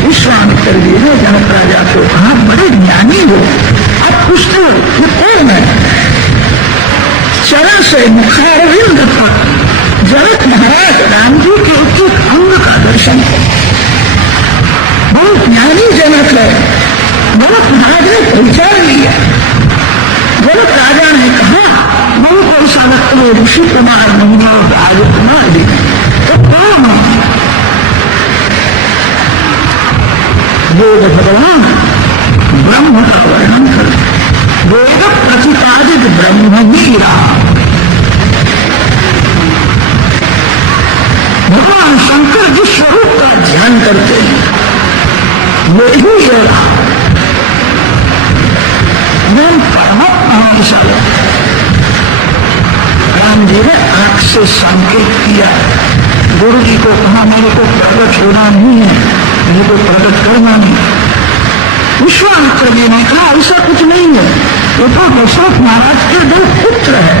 विश्वामित्र जी ने जनक राजा को कहा, बड़े ज्ञानी हो, अब पूछते हो ये कौन है? चरण से मुखारविंद तक जनक महाराज राम जी के एक एक अंग का दर्शन है। बहुत ज्ञानी जनक है। जनक महाराज ने पहचान लिया। जनक राजा ने कहा, बहुत ऐसा लगता है ऋषि कुमार मुनि राजकुमार जी, तो कौन है? वेद भगवान ब्रह्म का वर्णन कर, वेद प्रतिपादित ब्रह्म ही रहा। भगवान शंकर जिस स्वरूप का ध्यान करते हैं वही है रहा। परमात्मा हमेशा राम जी ने आंख से संकेत किया। गुरु जी को कहा, मेरे को प्रकट होना नहीं है, मेरे को प्रकट करना नहीं। विश्वामित्र जी ने कहा, ऐसा कुछ नहीं है, वो तो दशरथ महाराज के 2 पुत्र है,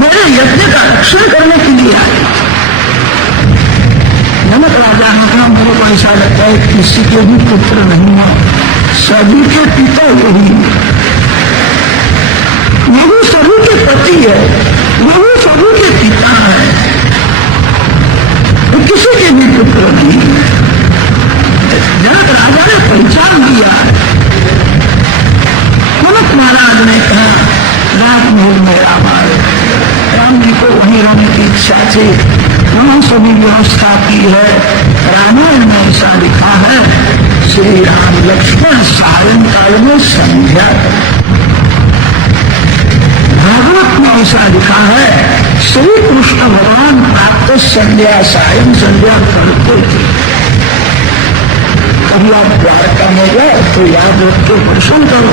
मेरे यज्ञ का रक्षण करने के लिए आए। जनक राजा ने कहा, मेरे को ऐसा लगता है किसी के भी पुत्र नहीं है, सभी के पिता यही सभी के पति है, वही सभी के पिता है, तो किसी के भी पुत्र नहीं है। जनक राजा ने पहचान लिया। जनक महाराज ने कहा, राजमहल में राम आए, राम जी को वहीं रहने की इच्छा थी, वहां सभी व्यवस्था की है। रामायण में ऐसा लिखा है, श्री राम लक्ष्मण सायंकाल में संध्या। भागवत में ऐसा लिखा है, श्री कृष्ण भगवान प्रातः संध्या सायं संध्या करते थे। कभी आप द्वारका में गए तो याद रख के दर्शन करो,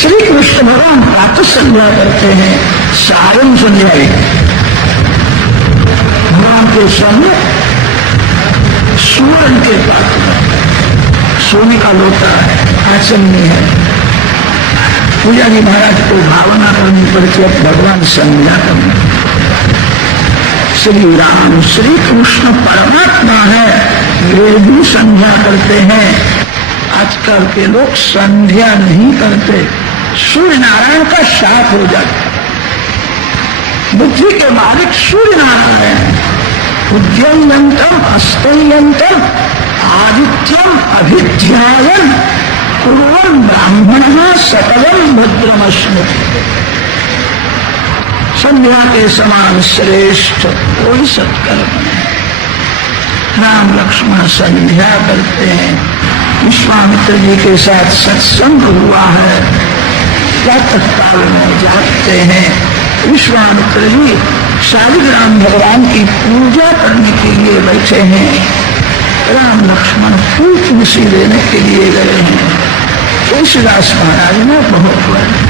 श्री कृष्ण भगवान प्रातः संध्या करते हैं, सायं संध्या। भगवान के सामने सूरन के पास सोने का लोटा है, आसन में है। पुजारी महाराज को भावना करनी पड़ती है, भगवान संध्या करना। श्री राम श्री कृष्ण परमात्मा है, वे भी संध्या करते हैं। आजकल के लोग संध्या नहीं करते, सूर्य नारायण का शाप हो जाता। बुद्धि के मालिक सूर्य नारायण, उद्यंतम अस्तयंतम आदित्यम अभिध्यायन कुर्वन् ब्राह्मणः सकलं भद्रमश्नुते। संध्या के समान श्रेष्ठ कोई सत्कर्म नहीं। राम लक्ष्मण संध्या करते हैं। विश्वामित्र जी के साथ सत्संग हुआ है, प्रातः काल में जागते हैं। विश्वामित्र जी शालिग्राम भगवान की पूजा करने के लिए बैठे हैं। राम लक्ष्मण फूल तुलसी लेने के लिए गए हैं। तुलसीदास महाराज ने बहुत वर्णन,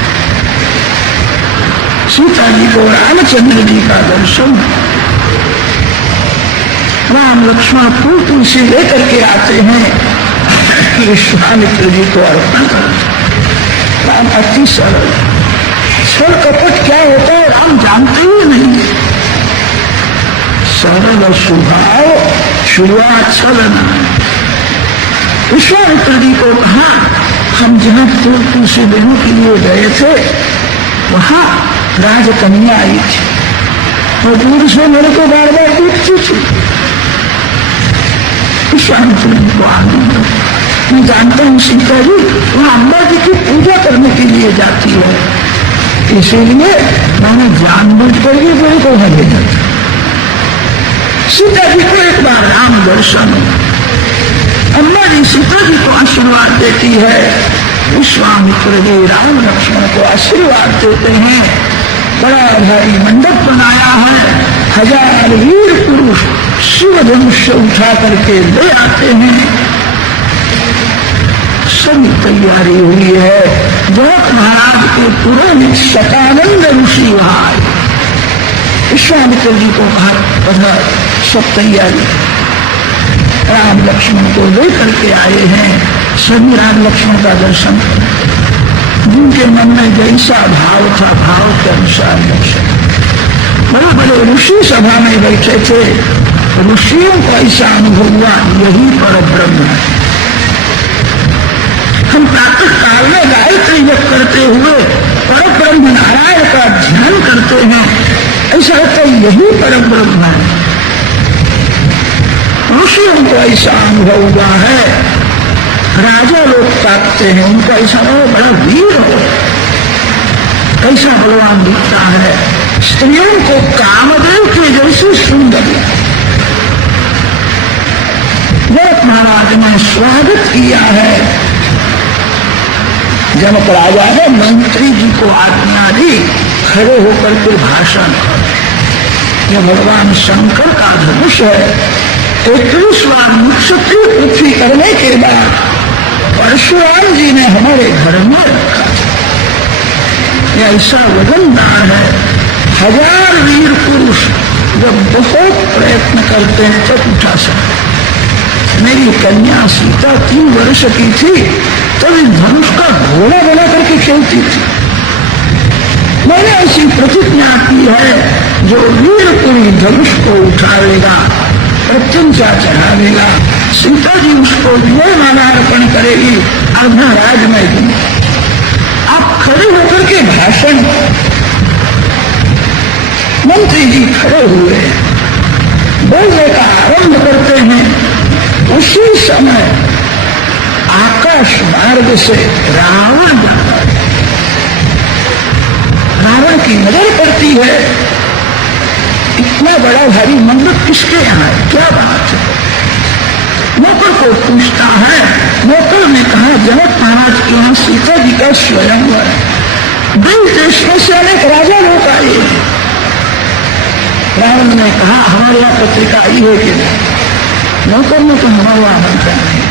सीता जी को रामचंद्र जी का दर्शन। राम लक्ष्मण फूल तुलसी लेकर के आते हैं, विश्वामित्र जी को अर्पण करते। राम अति सरल, छल कपट क्या होता है राम जानते ही नहीं। सरल स्वभाव, छुआ छल न। विश्वामित्र जी को कहा, हम जहां फूल तुलसी लेने के लिए गए थे वहां राजकन्या आई थी, और दूर से मेरे को बार बार देखती थी। विश्वामित्र जी को आनंद, मैं जानता हूं सीता जी वहां अम्बा जी की पूजा करने के लिए जाती है, इसीलिए मैंने जानबूझ करके मेरे को वहां भेजा था। सीता जी को एक बार राम दर्शन, अम्बा जी सीता जी को आशीर्वाद देती है। विश्वामित्र जी राम लक्ष्मण को आशीर्वाद देते हैं। बड़ा भारी मंडप बनाया है, 1000 वीर पुरुष शिव धनुष उठा करके ले आते हैं। सभी तैयारी हुई है। जनक महाराज के पुरोहित शतानंद ऋषि वहां, विश्वामित्र जी को कहा सब तैयारी। राम लक्ष्मण को लेकर के आए हैं। सभी राम लक्ष्मण का दर्शन, जिनके मन में जैसा भाव था भाव के अनुसार दर्शन। बड़े बड़े ऋषि सभा में बैठे थे, ऋषियों को ऐसा अनुभव हुआ यही पर ब्रह्म है। हम प्रातः काल में गायत्री जप करते हुए पर ब्रह्म नारायण का ध्यान करते हैं, ऐसा लगता है यही पर ब्रह्म है। ऋषियों को ऐसा अनुभव हुआ है, राजा लोग ताकते हैं, उनको ऐसा हो बड़ा वीर हो, कैसा भगवान दिखता है, स्त्रियों को कामदेव के जैसे सुंदर। जनक महाराज ने स्वागत किया है। जनक राजा ने मंत्री जी को आज्ञा दी, खड़े होकर के भाषण कर। यह भगवान शंकर का धनुष है। 21 बार मुक्षत्री पृथ्वी करने के बाद परशुराम जी ने हमारे घर में रखा। यह ऐसा वजनदार है। 1000 वीर पुरुष जब बहुत प्रयत्न करते हैं तब उठा सकते। मेरी कन्या सीता 3 वर्ष की थी तब इस धनुष का घोड़ा बना करके खेलती थी। मैंने ऐसी प्रतिज्ञा की है, जो वीर पुरी धनुष को उठाएगा, प्रत्यंचा चढ़ा देगा, सीता जी उसको विजय माला अर्पण करेगी, आधा राज में दूंगा। आप खड़े होकर के भाषण, मंत्री जी खड़े हुए बोलने का आरंभ करते हैं। उसी समय आकाश मार्ग से रावण जाता है। रावण की नजर पड़ती है, इतना बड़ा भारी मंडप किसके यहाँ है, क्या बात है। नौकर को पूछता है, नौकर ने कहा जनक महाराज के यहाँ सीता जी का स्वयंवर है, देश देश में से अनेक राजा लोग आए। रावण ने कहा हमारे यहाँ पत्रिका आई है कि नहीं। नौकर ने तो हमारा आमंत्रण नहीं।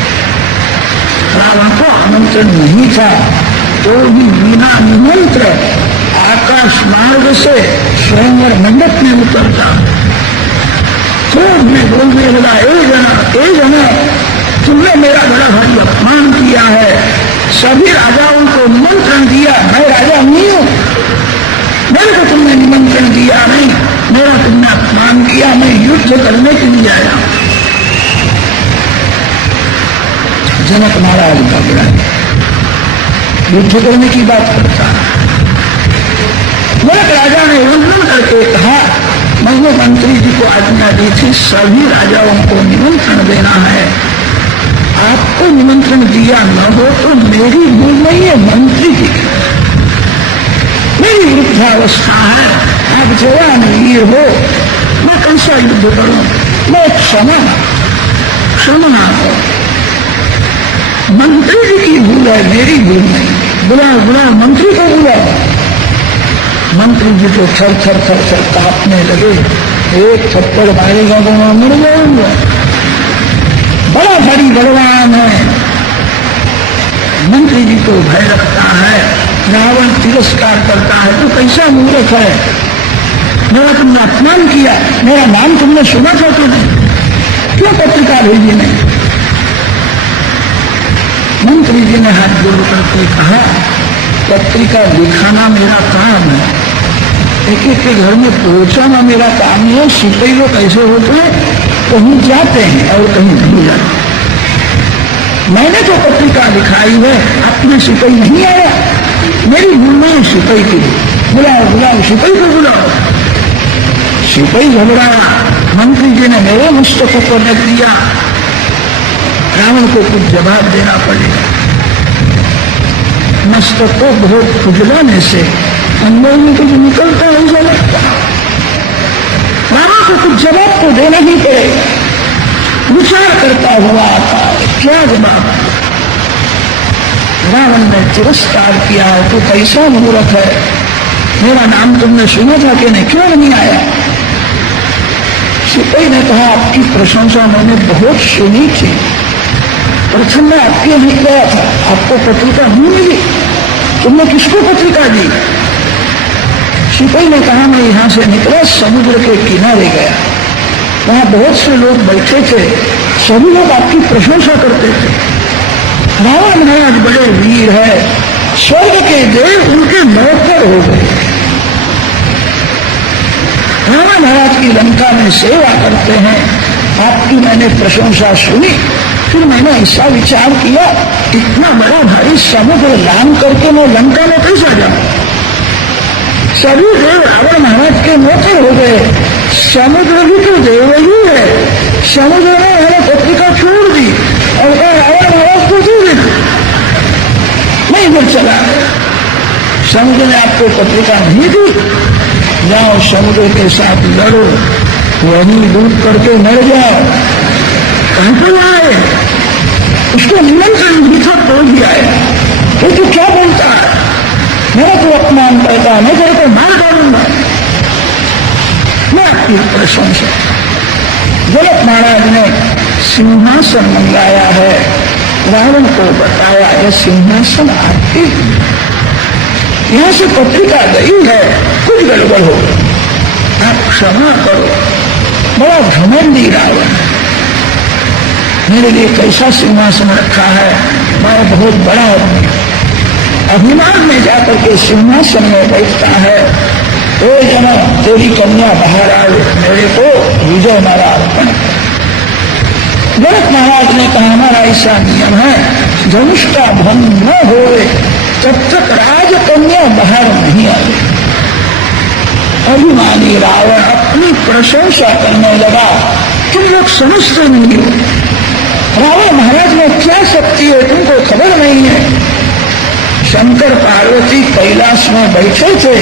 रावण को आमंत्रण नहीं था, तो भी बिना निमंत्रण आकाश मार्ग से स्वयंवर मंडप में उतरता। क्रोध में बोलने लगा, ए जना, तुमने मेरा बड़ा भारी अपमान किया है। सभी राजाओं को निमंत्रण दिया, मैं राजा नहीं हूं, मेरे को तुमने निमंत्रण दिया नहीं, मेरा तुमने अपमान किया, मैं युद्ध करने के लिए आया। जनक महाराज घबराए, युद्ध करने की बात करता है। जनक राजा ने वंदन करके कहा, मैंने मंत्री जी को आज्ञा दी थी सभी राजाओं को निमंत्रण देना है, आपको निमंत्रण दिया न हो तो मेरी भूल नहीं है, मंत्री जी की। मेरी वृद्धावस्था है, आप जवान वीर हो, मैं कैसा युद्ध करूं, मैं क्षमा हो। मंत्री जी की भूल है, मेरी भूल नहीं। बुलाओ मंत्री को बुलाओ। मंत्री जी तो थर थर कांपने लगे। एक थप्पड़ मारेगा तो मैं मर जाऊंगा। बड़ा भारी बलवान है। मंत्री जी को भय रखता है। रावण तिरस्कार करता है, तो कैसा मूर्ख है, मेरा तुमने अपमान किया, मेरा नाम तुमने सुना था तो नहीं, क्यों पत्रिका भेजी नहीं। मंत्री जी ने हाथ जोड़ करके कहा, पत्रिका दिखाना मेरा काम है, एक एक के घर में पहुंचाना मेरा काम है। सिपाही लोग ऐसे होते हैं, कहीं जाते हैं और कहीं नहीं जाते। मैंने जो पत्रिका दिखाई है, अपने सिपाही नहीं आया, मेरी भूल में सिपाही की। बुलाओ सिपाही को बुलाओ। सिपाही घबराया। मंत्री जी ने मेरे मस्तकों को रख दिया, रावण को कुछ जवाब देना पड़ेगा। मस्तक को बहुत खुजलाने से अंदर में कुछ निकलता नहीं जा लगता। रावण को कुछ जवाब तो देना ही पड़ेगा। विचार करता हुआ आता, क्या जवाब। रावण ने तिरस्कार किया, तो कैसा मूर्ख है, मेरा नाम तुमने सुना था कि नहीं, क्यों नहीं आया। सिपाही ने कहा, आपकी प्रशंसा मैंने बहुत सुनी थी, प्रथम मैं आपके यहाँ गया था, आपको पत्रिका नहीं मिली, तुमने किसको पत्रिका दी। सिपाही ने कहा, मैं यहां से निकला, समुद्र के किनारे गया, वहां बहुत से लोग बैठे थे, सभी लोग आपकी प्रशंसा करते थे। रावण महाराज बड़े वीर है, स्वर्ग के देव उनके नौकर हो गए। की लंका में सेवा करते हैं, आपकी मैंने प्रशंसा सुनी। फिर मैंने ऐसा विचार किया, इतना बड़ा भारी समुद्र लांग करके मैं लंका में कैसे जाऊं? सभी देव रावण महाराज के नौकर हो गए। समुद्र भी तो देव ही है। समुद्र ने मैंने पत्रिका छोड़ दी और रावण महाराज को दे दी। मैं इधर चला, समुद्र ने आपको पत्रिका नहीं दी, जाओ समुद्र के साथ लड़ो, वहीं डूब करके मर जाओ। कहां पर आए? उसको निमंत्रण भी था तो भी आया। तो क्या बोलता है? मेरा को अपमान करता, मैं तेरे को मार डालूंगा। मैं आपकी प्रशंसा। जनक महाराज ने सिंहासन मंगाया है, रावण को बताया यह सिंहासन आपके, यहां से पत्रिका गई है, कुछ गड़बड़ हो, आप क्षमा करो। बड़ा घमंडी रावण, मेरे लिए कैसा सिंहासन रखा है, मैं बहुत बड़ा आदमी, अभिमान में जाकर के सिंहासन में बैठता है। ओ जना, तेरी कन्या बाहर आए, मेरे को विजय माला अर्पण। जनक महाराज ने कहा, हमारा ऐसा नियम है, धनुष का भंग न होए तब तक राजकन्या बाहर नहीं आए। अभिमानी रावण अपनी प्रशंसा करने लगा। तुम लोग समझते नहीं हो, रावण महाराज में क्या शक्ति है, तुमको खबर नहीं है। शंकर पार्वती कैलाश में बैठे थे,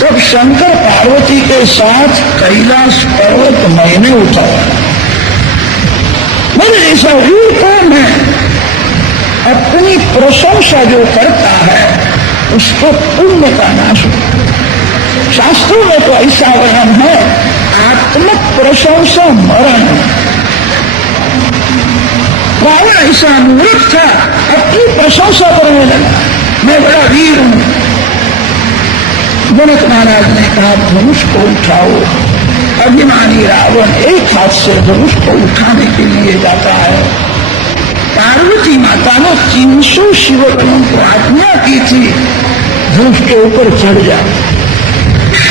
तब शंकर पार्वती के साथ कैलाश पर्वत मैंने उठाया। मेरे जैसा वीर कौन है? अपनी प्रशंसा जो करता है उसको पुण्य का नाश होता है। शास्त्रों में तो ऐसा वर्णन है, आत्म प्रशंसा मरण। रावण ऐसा मूर्ख था, अपनी प्रशंसा करने लगा, मैं बड़ा वीर हूं। जनक महाराज ने कहा, धनुष को उठाओ। अभिमानी रावण एक हाथ से धनुष को उठाने के लिए जाता है। पार्वती माता ने 300 शिवगणों को आज्ञा की थी, धनुष के ऊपर चढ़ जा।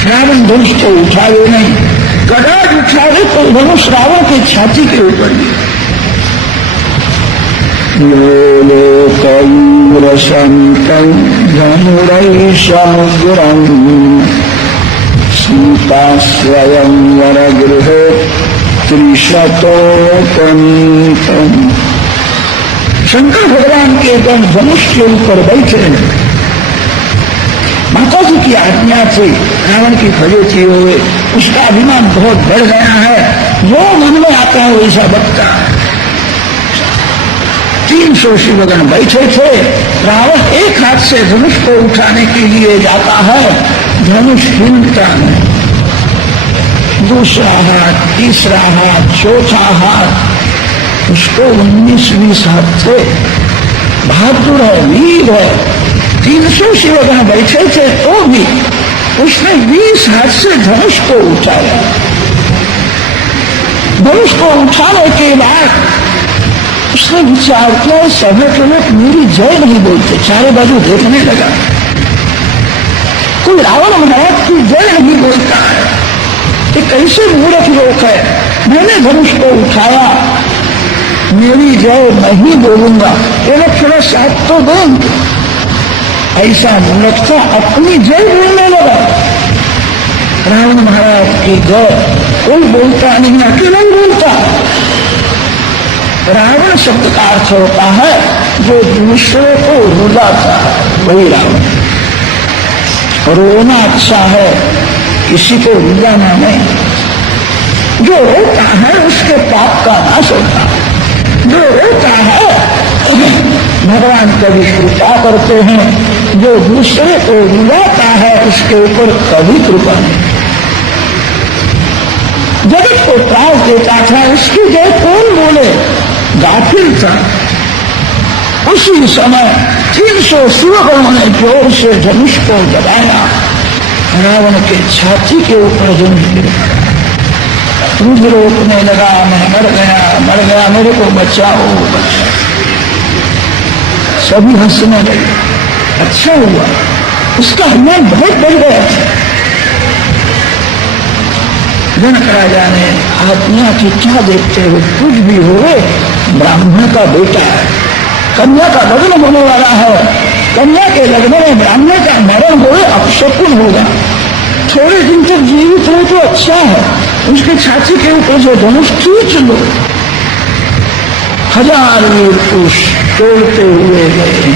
रावण धनुष को उठावे नहीं, गदाज उठावे तो धनुष रावण की छाती के ऊपर भी। लोकैरसन्तं धनुरैषमुग्रं सीता स्वयंवरगृहे त्रिशतोपनीतम्। शंकर भगवान के गण धनुष के ऊपर बैठे हैं। माता जी की आज्ञा से रावण की फजेती हुए, उसका अभिमान बहुत बढ़ गया है, जो मन में आता है वैसा बकता है। 300 शिवगण बैठे थे, रावण एक हाथ से धनुष को उठाने के लिए जाता है, धनुष हिलता नहीं। दूसरा हाथ, तीसरा हाथ, चौथा हाथ, उसको 19-20 हाथ से। बहादुर है, वीर है। 300 शिवगण बैठे थे तो भी उसने 20 हाथ से धनुष को उठाया। धनुष को उठाने के बाद उसने विचार किया, सभी के लोग मेरी जय नहीं बोलते, चारों बाजू देखने लगा, कोई रावण महाराज की जय नहीं बोलता है, ये कैसे मूर्ख लोग है। मैंने धनुष को उठाया, मेरी जय नहीं बोलूंगा, ये लोग थोड़ा साथ तो देंगे। ऐसा मूर्ख था, अपनी जय बोलने लगा। रावण महाराज की जय कोई बोलता नहीं, अकेला ही बोलता। रावण शब्द का अर्थ होता है जो दूसरे को रुलाता है, वही रावण। रोना अच्छा है, किसी को रुलाना नहीं। जो रोता है उसके पाप का नाश होता है। जो रोता है भगवान कभी कृपा करते हैं, जो दूसरे को रुलाता है उसके ऊपर कभी कृपा नहीं। जगत को त्रास देता था, उसकी जय कौन बोले? गाफिल था। उसी समय 300 शिवगणों ने जोर से धनुष को दबाया, रावण के छाती के ऊपर धनुष गिरा। रुद्र रोकने लगा, मैं मर गया, मेरे को बचाओ, बचाओ। सभी हंसने लगे। अच्छा हुआ, उसका अभिमान बहुत बढ़ गया था। जनक राजा ने आत्मा की क्या देखते हुए, कुछ भी हुए ब्राह्मण का बेटा है, कन्या का लग्न होने वाला है, कन्या के लग्न में ब्राह्मण का मरण होए अपशकुन होगा, थोड़े दिन तक जीवित हो तो अच्छा है, उसके छाती के ऊपर से धनुष खींच लो। 1000 वीर पुरुष तोड़ते हुए गए,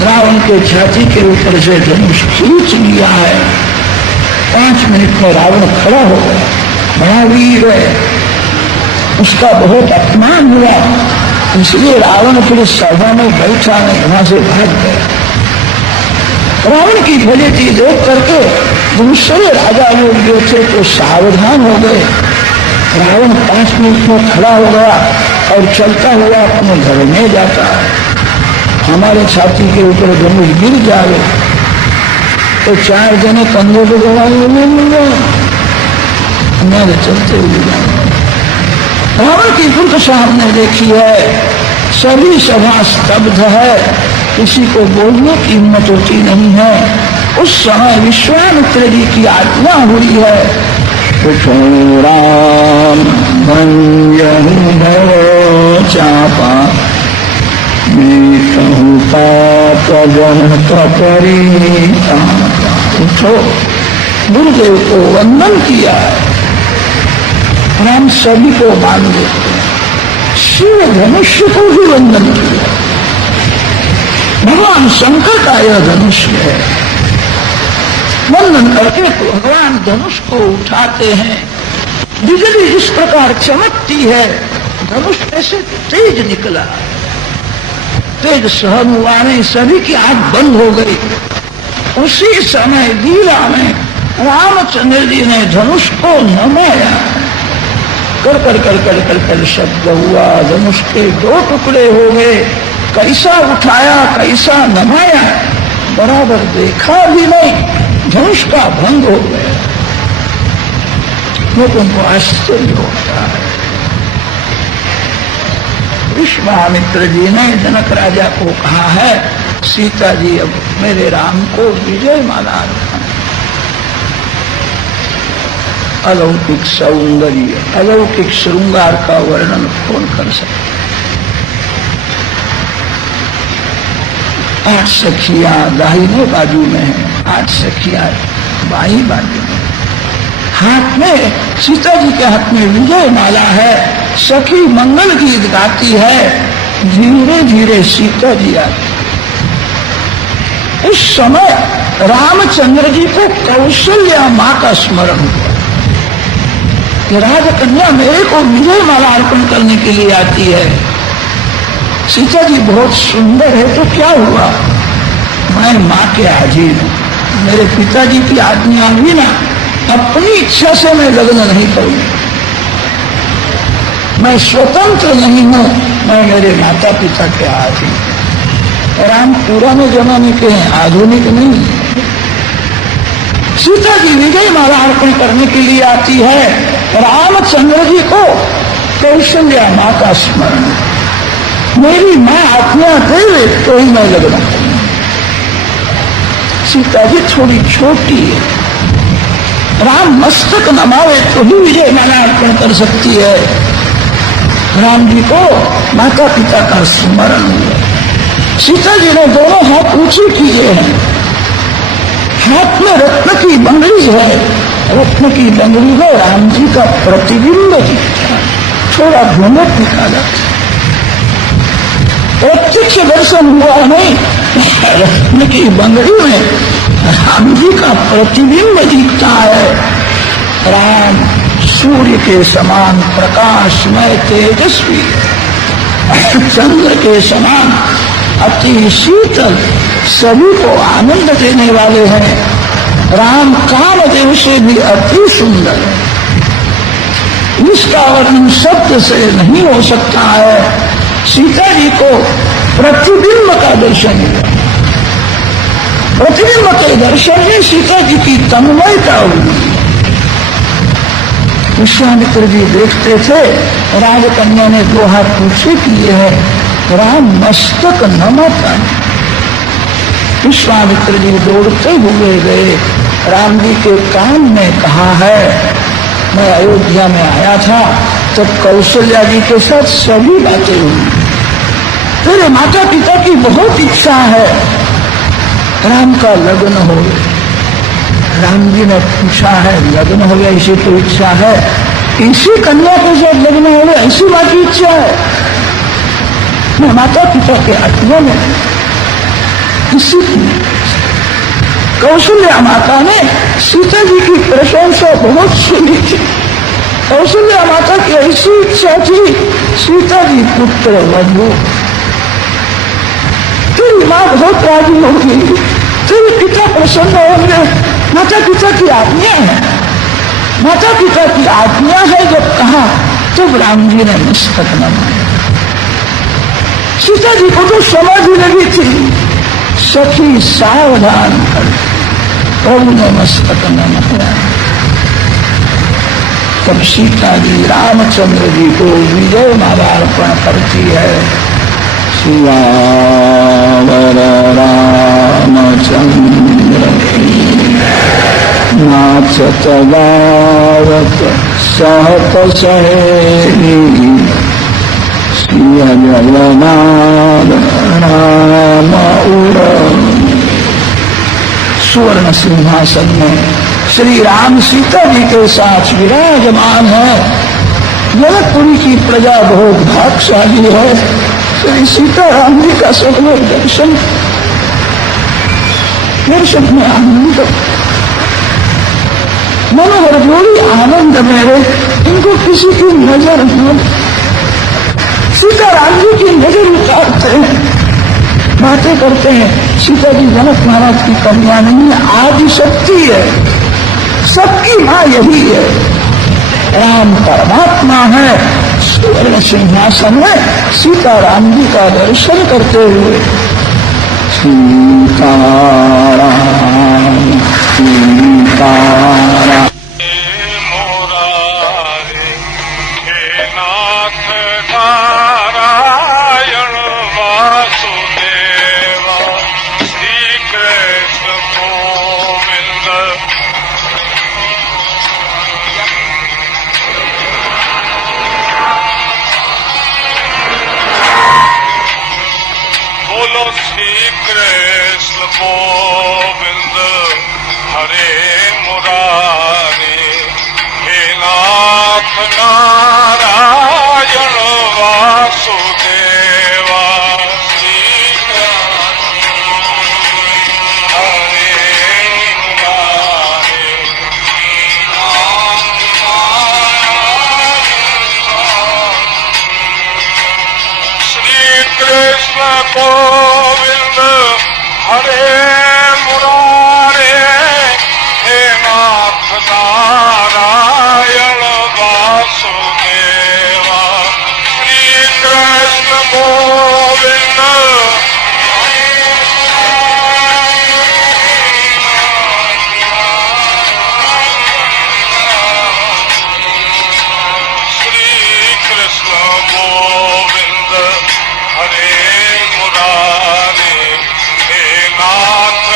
रावण के छाती के ऊपर से धनुष खींच लिया है। 5 मिनट में रावण खड़ा हो गया, बड़ा वीर है, उसका बहुत अपमान हुआ, इसलिए रावण फिर सभा में बैठा नहीं, वहां से भाग गया। रावण की फलिती देख करके दूसरे राजा लोग जो थे तो सावधान हो गए। रावण 5 मिनट में खड़ा हो गया और चलता हुआ अपने घर में जाता है। हमारे छाती के ऊपर धनुष गिर जाए तो 4 जने कंधे को गवाएंगे, हमारे चलते हुए जाएंगे। रावण की दुर्दशा हमने देखी है, सभी सभा स्तब्ध है, किसी को बोलने की हिम्मत होती नहीं है। उस समय विश्वामित्र जी की आज्ञा हुई है, उठो राम भंजहु भव चापा, मीठहु पाप जनक परिता। उठो, गुरुदेव को वंदन किया है। राम सभी को मान देते हैं, शिव धनुष्य को भी वंदन किया। भगवान शंकर का यह धनुष है, वंदन करके भगवान धनुष को उठाते हैं। बिजली जिस प्रकार चमकती है, धनुष ऐसे तेज निकला, तेज सहन हुआ नहीं, सभी की आंख बंद हो गई। उसी समय लीला में रामचंद्र जी ने धनुष को नमाया, कर कर कर कर कर कर शब्द हुआ, धनुष के 2 टुकड़े हो गए। कैसा उठाया, कैसा नमाया, बराबर देखा भी नहीं, धनुष का भंग हो गया। लोगों को आश्चर्य होता है। विश्वामित्र जी ने जनक राजा को कहा है, सीता जी अब मेरे राम को विजय माला अर्पण। अलौकिक सौंदर्य, अलौकिक श्रृंगार का वर्णन कौन कर सकता। 8 सखियां दाहिने बाजू में है, 8 सखियां बाई बाजू में। हाथ में सीता जी के हाथ में विजय माला है, सखी मंगल गीत गाती है, धीरे धीरे सीता जी आती। उस समय रामचंद्र जी को कौशल्या मां का स्मरण हुआ कि राजकन्या मेरे को विजय माला अर्पण करने के लिए आती है। सीता जी बहुत सुंदर है तो क्या हुआ, मैं मां के अधीन हूं, मेरे पिताजी की आज्ञा हुई ना, अपनी इच्छा से मैं लग्न नहीं करूंगा, मैं स्वतंत्र नहीं हूं, मैं मेरे माता पिता के अधीन। राम पुराने जमाने के हैं, आधुनिक नहीं। सीता जी विजय माला अर्पण करने के लिए आती है, रामचंद्र जी को कौशल्या मां का स्मरण, मेरी मां आज्ञा दे तो ही मैं लग्न करूंगा। सीता जी थोड़ी छोटी है, राम मस्तक नमावे तो ही विजय माला अर्पण कर सकती है। राम जी को माता पिता का स्मरण हुआ। सीता जी ने दोनों हाथ ऊंचे किए हैं, हाथ में रत्न की बंगड़ी है, रत्न की बंगड़ी में राम जी का प्रतिबिंब दिखता, थोड़ा घूमट निकाला, प्रत्यक्ष दर्शन हुआ नहीं, रत्न की बंगड़ी में राम जी का प्रतिबिंब दिखता है। राम सूर्य के समान प्रकाशमय तेजस्वी, चंद्र के समान अति शीतल, सभी को आनंद देने वाले हैं। राम कामदेव से भी अति सुंदर है, इसका वर्णन शब्द से नहीं हो सकता है। सीता जी को प्रतिबिंब का दर्शन हुआ, प्रतिबिंब के दर्शन में सीता जी की तन्मयता हुई। विश्वामित्र जी देखते थे, राजकन्या ने 2 हाथ ऊंचे किए हैं, राम मस्तक नमाता है। विश्वामित्र जी दौड़ते हुए गए, राम जी के कान में कहा है, मैं अयोध्या में आया था तब कौशल्या जी के साथ सभी बातें हुई। तेरे माता पिता की बहुत इच्छा है राम का लग्न हो। राम जी ने पूछा है लग्न हो गया इसी तो इच्छा है, इसी कन्या के साथ लग्न हो गया ऐसी बात की इच्छा है। मैं माता पिता के आत्मा में किसी कौशल्या माता ने सीता जी की प्रशंसा बहुत सुनी थी। कौशल्या माता की ऐसी इच्छा थी सीता जी पुत्र वधू। तेरी माँ बहुत राजी होगी, तेरे पिता प्रसन्न होंगे। माता पिता की आज्ञा है, माता पिता की आज्ञा है जब कहा तब राम जी ने मस्तक नमाया। सीता जी को तो समझ लगी थी, सखी सावधान कर प्रभु ने मस्तक नमाया। तब सीता जी रामचंद्र जी को विजय माला अर्पण करती है। सियावर रामचंद्र नाचत गावत सहत सहेली सिया जगन्नाथ राम उर। सुवर्ण सिंहासन में श्री राम सीता जी के साथ विराजमान है। जनकपुरी की प्रजा बहुत भाग्यशाली है, श्री सीता राम जी का सब लोग दर्शन में आनंद मनोहर जोड़ी आनंद में रहे। इनको किसी की नजर न, सीता राम जी की नजर उतारते हैं, बातें करते हैं। सीता जी जनक महाराज की कन्या नहीं है, आदि शक्ति है, सबकी माँ यही है। राम परमात्मा है। सुवर्ण सिंहासन में सीता राम जी का दर्शन करते हुए सीताराम सीताराम गोविंद हरे मुरारे हे नाथ नारायण वासुदेवा श्री हरे मुरारे श्री कृष्ण गोविंद हरे मुरारे हे नाथ नारायण वासुदेवा श्री कृष्ण गोविंद श्री कृष्ण गोविंद हरे मुरारे नाथ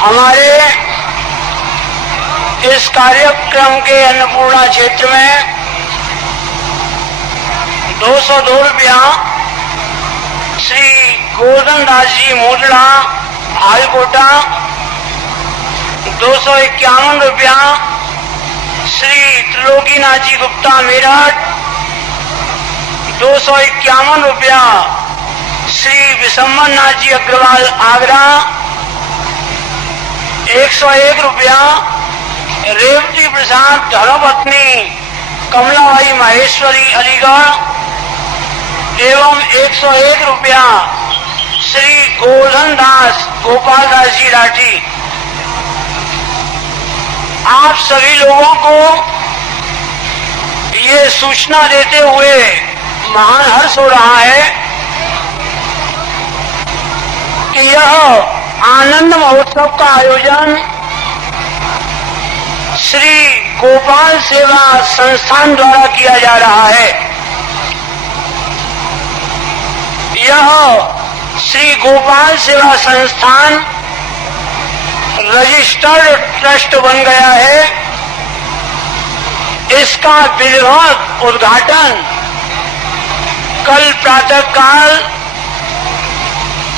हमारे इस कार्यक्रम के अन्नपूर्णा क्षेत्र में 202 रुपया श्री गोवर्धन दास जी मोदड़ा हालकोटा, 251 रुपया श्री त्रिलोकीनाथ जी गुप्ता मेरठ, 251 रुपया श्री विशंबर नाथ जी अग्रवाल आगरा, 101 रुपया रेवती प्रसाद धर्मपत्नी कमलाबाई माहेश्वरी अलीगढ़ एवं 101 रुपया श्री गोवर्धन दास गोपाल दास जी राठी। आप सभी लोगों को ये सूचना देते हुए महान हर्ष हो रहा है कि यह आनंद महोत्सव का आयोजन श्री गोपाल सेवा संस्थान द्वारा किया जा रहा है। यह श्री गोपाल सेवा संस्थान रजिस्टर्ड ट्रस्ट बन गया है। इसका विधिवत उद्घाटन कल प्रातःकाल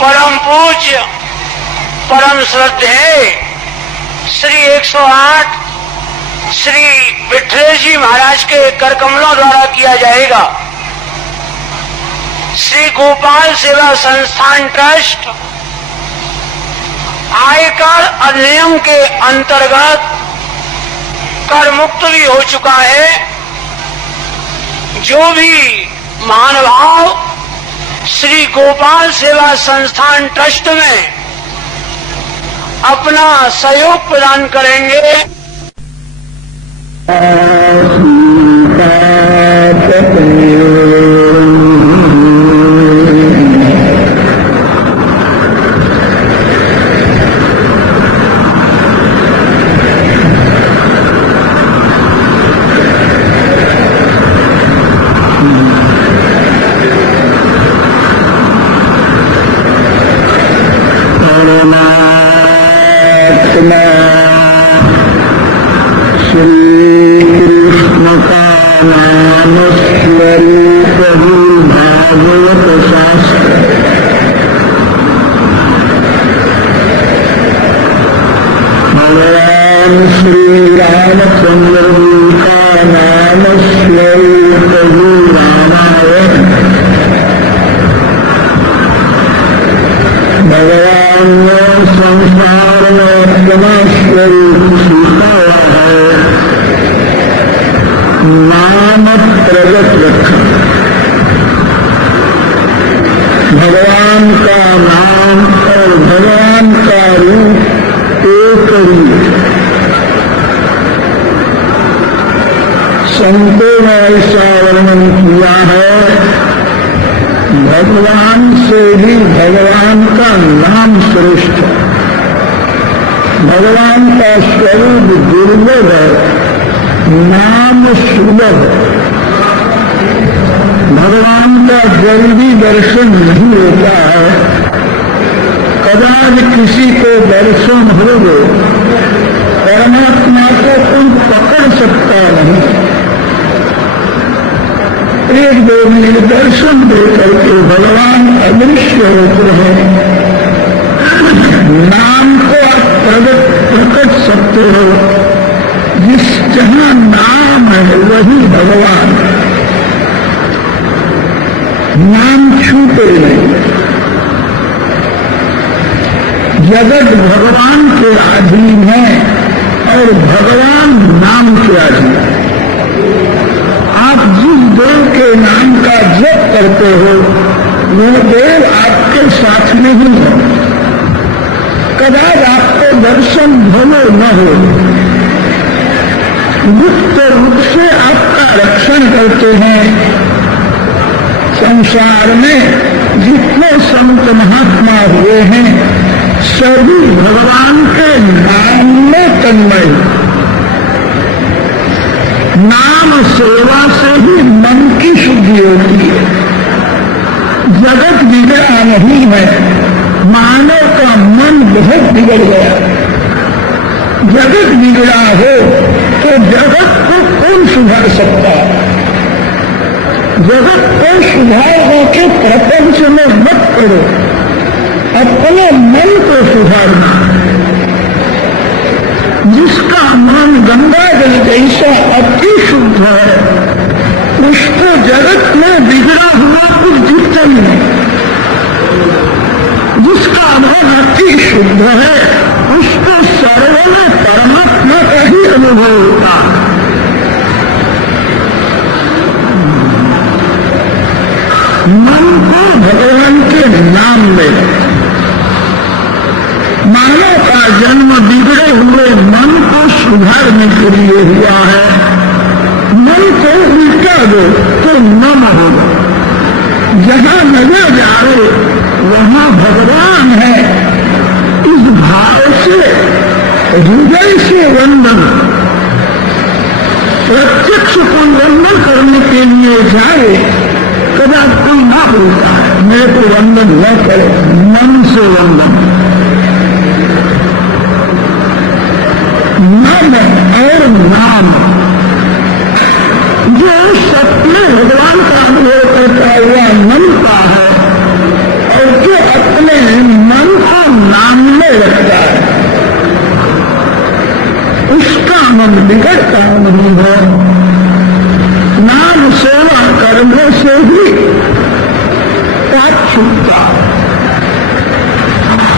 परम पूज्य परम श्रद्धेय श्री 108 श्री विठ्ठल जी महाराज के कर कमलों द्वारा किया जाएगा। श्री गोपाल सेवा संस्थान ट्रस्ट आयकर अधिनियम के अंतर्गत कर मुक्त भी हो चुका है। जो भी महानुभाव श्री गोपाल सेवा संस्थान ट्रस्ट में अपना सहयोग प्रदान करेंगे, भगवान का नाम और भगवान का रूप एक ही। संतों ने ऐसा वर्णन किया है, भगवान से भी भगवान का नाम श्रेष्ठ है। भगवान का स्वरूप दुर्लभ है, नाम सुलभ है। भगवान का जल्दी दर्शन नहीं होता है, कदाच किसी को दर्शन हो गए, परमात्मा को कोई पकड़ सकता नहीं। एक दो मिनट दर्शन दे करके भगवान अदृश्य होते हैं। नाम को आप प्रकट सकते हो, जिस जहां नाम है वही भगवान है। नाम छूटे नहीं। जगत भगवान के अधीन है और भगवान नाम के अधीन है। आप जिस देव के नाम का जप करते हो वो देव आपके साथ नहीं है। कदाच आपको दर्शन भले न हो, गुप्त रूप से आपका रक्षण करते हैं। संसार में जितने संत महात्मा हुए हैं सभी भगवान के नाम में तन्मय। नाम सेवा से ही मन की शुद्धि होती है। जगत बिगड़ गया। जगत बिगड़ा हो तो जगत को कौन सुधार सकता? जगत को सुधार होकर प्रपंच में मत करो, अपने मन को सुधारना। जिसका मन गंगा जल जैसा अति शुद्ध है, उसको जगत में बिगड़ा हुआ कुछ दिखता ही नहीं। जिसका मन अति शुद्ध है, उसको सर्व में परमात्मा का ही अनुभव होता है। मन को भगवान के नाम में, मानव का जन्म बिगड़े हुए मन को सुधारने के लिए हुआ है। मन को उल्टा दो तो नम होगा। जहां नजर जाए वहां भगवान है। इस भाव से हृदय से वंदन, प्रत्यक्ष को वंदन करने के लिए जाए, कदाच कोई ना बोलता है मेरे को वंदन न करो, मन से वंदन। नम और नाम, जो सत्य भगवान का अनुभव करता हुआ मन का है और जो अपने मन को नाम में रखता है, उसका मन बिगड़ता नहीं है। नाम सेवा करने से ही पाप छूटता।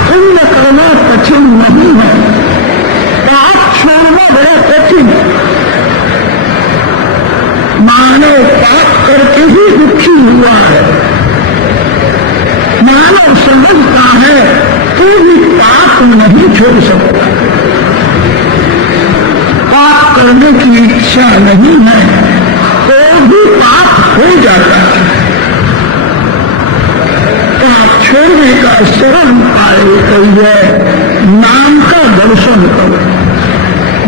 पुण्य करना कठिन नहीं है, पाप छोड़ना बड़ा कठिन। मानव पाप करके ही दुखी हुआ है। मानव समझता है तो भी पाप नहीं छोड़ सकता। पाप करने की इच्छा नहीं है तो भी पाप हो जाता है। पाप छोड़ने का सरल उपाय है, नाम का दर्शन करो,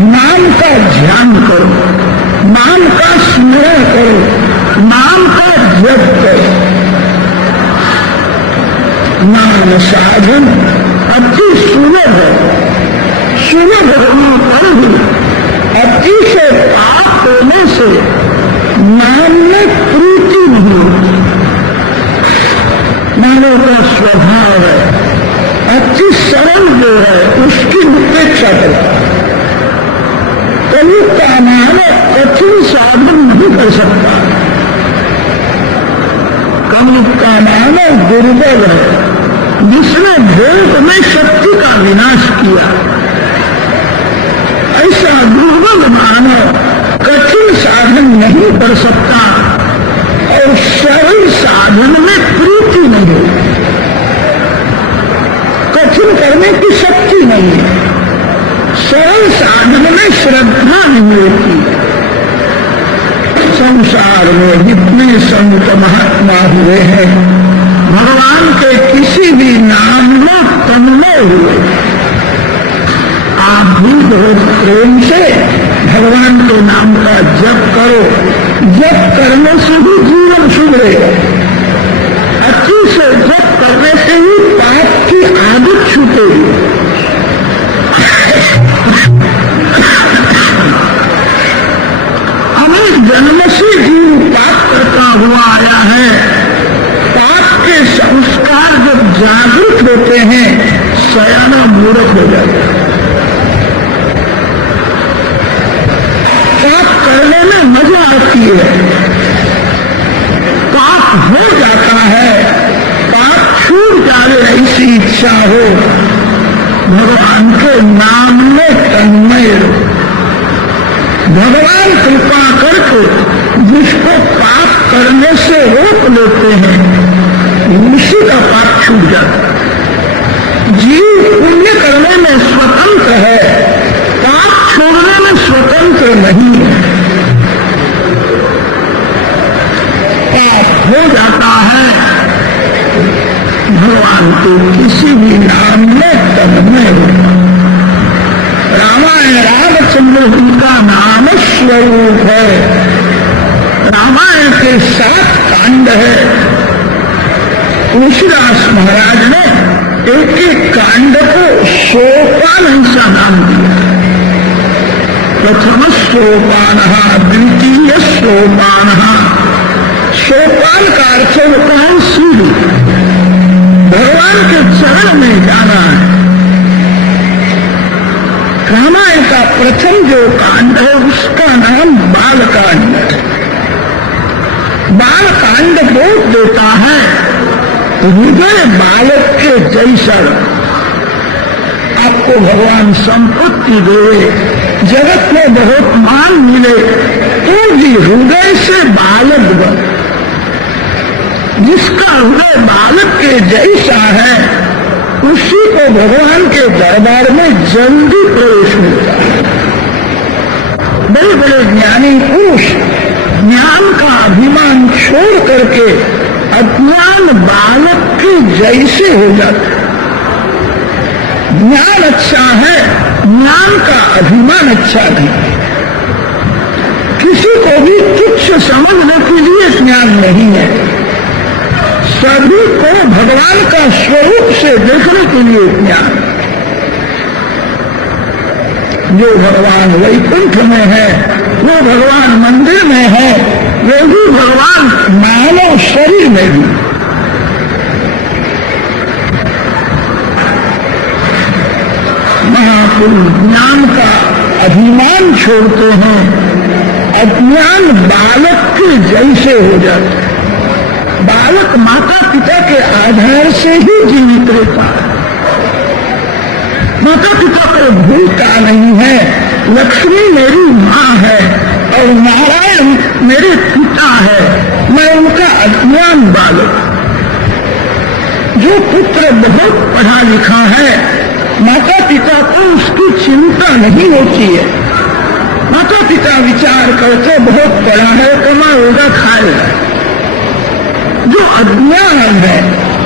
नाम का ध्यान करो, नाम का स्मरण करो, नाम का जप करो। नाम साधन अति सुलभ है। सुलभ होने पर भी अति से पाप होने से नाम में प्रीति नहीं होती। मानव का स्वभाव है अति सरल जो है उसकी उपेक्षा करता है। कभी का मानव कठिन साधन नहीं कर सकता। कभी का मानव दुर्बल है, जिसने भोग में शक्ति का विनाश किया। ऐसा दुर्बल मानव कठिन साधन नहीं कर सकता और सरल साधन में प्रीति नहीं होती। कठिन करने की शक्ति नहीं है, सरल साधन में श्रद्धा नहीं होती। संसार में जितने संत महात्मा हुए हैं, भगवान के किसी भी नाम में तन्मय हुए। आप भी बहुत प्रेम से भगवान के नाम का जप करो। जप करने से भी जीवन सुधरेगा। अच्छी से जप करने से ही पाप की आदत छूटेगी। हमें जन्म से जीव पाप करता हुआ आया है। पाप के संस्कार जब जागृत होते हैं, सयाना मूर्ख हो जाता है। पाप करने में मजा आती है। पाप हो जाता है, पाप छूट जाए ऐसी इच्छा हो। भगवान के नाम में तन्मय रहो। भगवान कृपा करके जिसको पाप करने से रोक लेते हैं, उसी का पाप छूट जाता है। जीव पुण्य करने में स्वतंत्र है, पाप छोड़ने में स्वतंत्र नहीं है। पाप हो जाता है, भगवान के किसी भी नाम में तन्मय होता। रामायण रामचंद्र जी का नाम स्वरूप है। रामायण के 7 कांड है। तुलसीदास महाराज ने एक एक कांड को सोपान ऐसा नाम दिया। प्रथम सोपान, द्वितीय सोपान। सोपान का अर्थ होता है सीढ़ी, भगवान के चरण में जाना है। रामायण का प्रथम जो कांड है उसका नाम बालकांड है। बालकांड बोध देता है हृदय बालक के जैसा। आपको भगवान संपत्ति दे, जगत में बहुत मान मिले, तो भी हृदय से बालक बन। जिसका हृदय बालक के जैसा है उसी को भगवान के दरबार में जल्दी प्रवेश मिलता है। बड़े बड़े ज्ञानी पुरुष ज्ञान का अभिमान छोड़ करके अज्ञान बालक के जैसे हो जाते हैं। ज्ञान अच्छा है, ज्ञान का अभिमान अच्छा नहीं। किसी को भी तुच्छ समझने के लिए ज्ञान नहीं है। सभी को भगवान का स्वरूप से देखने के लिए ज्ञान। जो भगवान वैकुंठ में है, वो भगवान मंदिर में है, वो भी भगवान मानव शरीर में भी। महापुरुष ज्ञान का अभिमान छोड़ते हैं, अज्ञान बालक के जैसे हो जाते हैं। बालक माता पिता के आधार से ही जीवित रहता है। माता पिता को भूलता नहीं है। लक्ष्मी मेरी माँ है और नारायण मेरे पिता है, मैं उनका अज्ञान बालक। जो पुत्र बहुत पढ़ा लिखा है, माता पिता को उसकी चिंता नहीं होती है। माता पिता विचार करते बहुत पढ़ा है, कमाएगा खाएगा। जो अज्ञान है,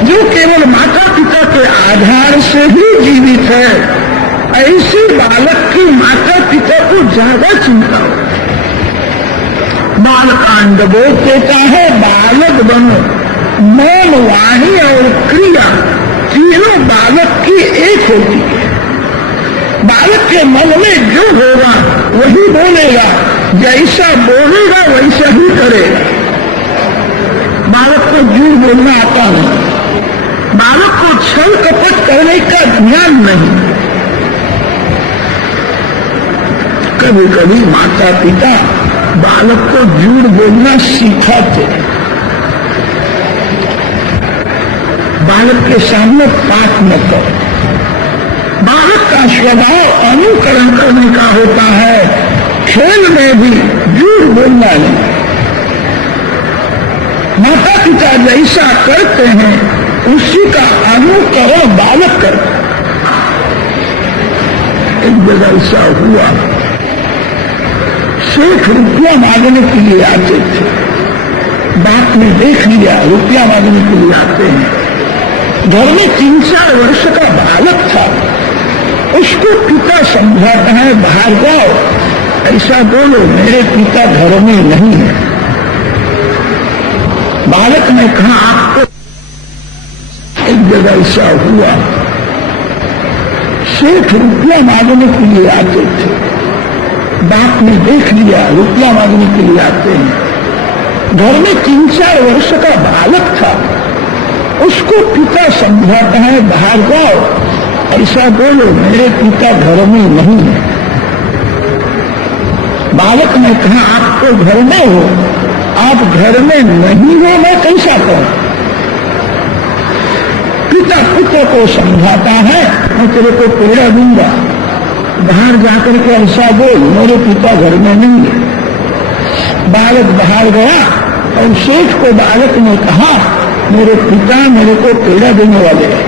जो केवल माता पिता के आधार से ही जीवित है, ऐसे बालक की माता पिता को ज्यादा चिंता हो। बालकांड बोध देता है बालक बनो। मन, वाणी और क्रिया तीनों बालक की एक होती है। बालक के मन में जो होगा वही बोलेगा, जैसा बोलेगा वैसा ही करेगा। बालक को झूठ बोलना आता नहीं, बालक को छल कपट करने का ज्ञान नहीं। कभी कभी माता पिता बालक को झूठ बोलना सिखाते। बालक के सामने पाठ न करो। बालक का स्वभाव अनुकरण करने का होता है, खेल में भी झूठ बोलना नहीं। माता पिता जैसा करते हैं उसी का अनुकरण बालक करते। एक जगह ऐसा हुआ, सेठ रुपया मांगने के लिए आते थे। बाप ने देख लिया रुपया मांगने के लिए आते हैं। घर में 3-4 वर्ष का बालक था। उसको पिता समझाता है, बाहर जाओ, ऐसा बोलो मेरे पिता घर में नहीं है। बालक ने कहा आपको। एक जगह ऐसा हुआ, सेठ रुपया मांगने के लिए आते थे। बाप ने देख लिया रुपया मांगने के लिए आते हैं। घर में 3-4 वर्ष का बालक था। उसको पिता समझाता है, बाहर जाओ, ऐसा बोलो मेरे पिता घर में नहीं है। बालक ने कहा आप तो घर में हो, आप घर में नहीं हो, मैं कैसा कहूं। पिता पुत्र को समझाता है, मैं तेरे को पेड़ा दूंगा, बाहर जाकर के ऐसा बोल मेरे पिता घर में नहीं है। बालक बाहर गया और सेठ को बालक ने कहा मेरे पिता मेरे को पेड़ा देने वाले हैं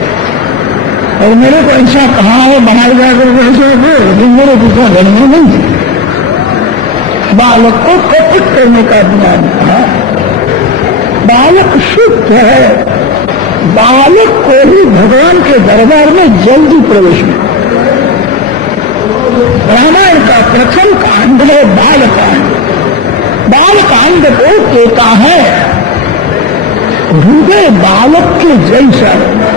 और मेरे को ऐसा कहा है बाहर जाकर के ऐसा बोल मेरे पिता घर में नहीं है। बालक को कपट करने का ज्ञान था। बालक शुद्ध है। बालक को ही भगवान के दरबार में जल्दी प्रवेश मिला। रामायण का प्रथम कांड है बालकांड। बालकांड को देता है हृदय बालक के जैसा है।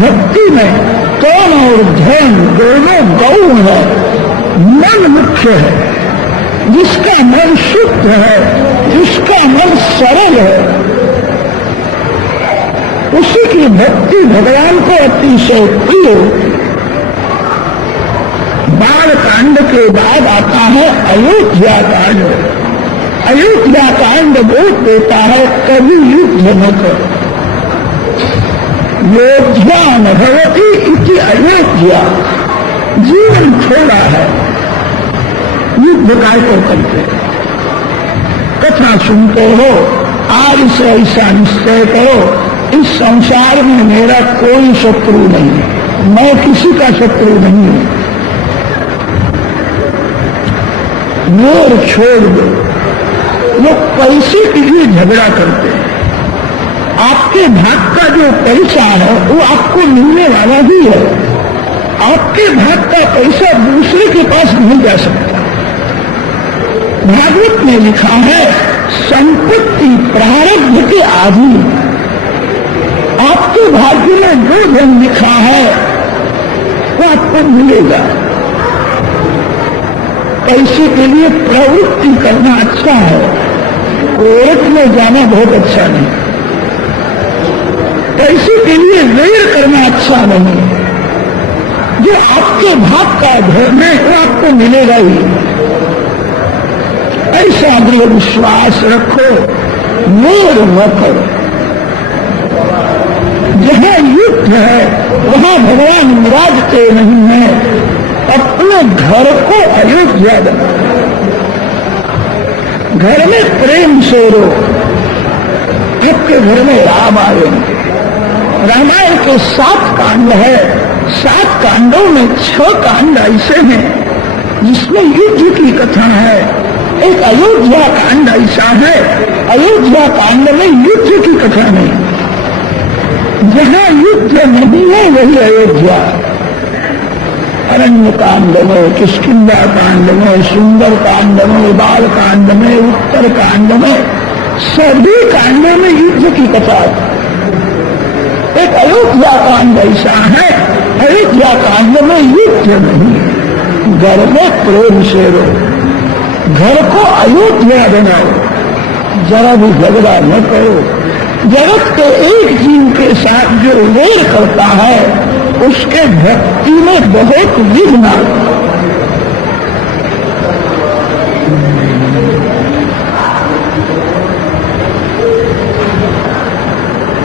भक्ति में कर्म और ध्यान दोनों गौण है। मन मुख्य है। जिसका मन शुद्ध है, जिसका मन सरल है, उसी की भक्ति भगवान को अतिशय प्रिय। बाल कांड के बाद आता है अयोध्या कांड। अयोध्या कांड बोध देता है कभी युद्ध न करो। योध्या न भवती इति अयोध्या। जीवन थोड़ा है, युद्ध काय को करते। कथा सुनते हो, आज से ऐसा निश्चय करो, इस संसार में मेरा कोई शत्रु नहीं है, मैं किसी का शत्रु नहीं हूं। मोर छोड़ दो। लोग पैसे के लिए झगड़ा करते हैं। आपके भाग का जो पैसा है वो आपको मिलने वाला ही है। आपके भाग का पैसा दूसरे के पास नहीं जा सकता। भागवत में लिखा है संपत्ति प्रारब्ध के आधीन। आपके भाग्य में जो धन लिखा है वो आपको मिलेगा। पैसे के लिए प्रवृत्ति करना अच्छा है, कोर्ट में जाना बहुत अच्छा नहीं। पैसे के लिए वैर करना अच्छा नहीं। जो आपके भाग का धर्म है वो आपको मिलेगा ही। ऐसा दृढ़ विश्वास रखो, वैर न करो। जहां युद्ध है वहां भगवान विराजते नहीं है। अपने घर को अयोध्या बनाओ। घर में प्रेम से रहो। आपके घर में राम आए। रामायण के 7 कांड है। 7 कांडों में 6 कांड ऐसे हैं जिसमें युद्ध की कथा है। एक अयोध्या कांड ऐसा है, अयोध्या कांड में युद्ध की कथा नहीं। जहां युद्ध नहीं है वही अयोध्या। अरण्य कांड में, किष्किंधा कांड में, सुंदर कांड में, बाल कांड में, उत्तर कांड में, सभी कांडों में युद्ध की कथा है। एक अयोध्या कांड ऐसा है, अयोध्या कांड में युद्ध नहीं। घर में प्रेम से रहो। घर को अयोध्या बनाओ। जरा भी झगड़ा न करो। जगत के एक जीव के साथ जो वैर करता है उसके भक्ति में बहुत विघ्न।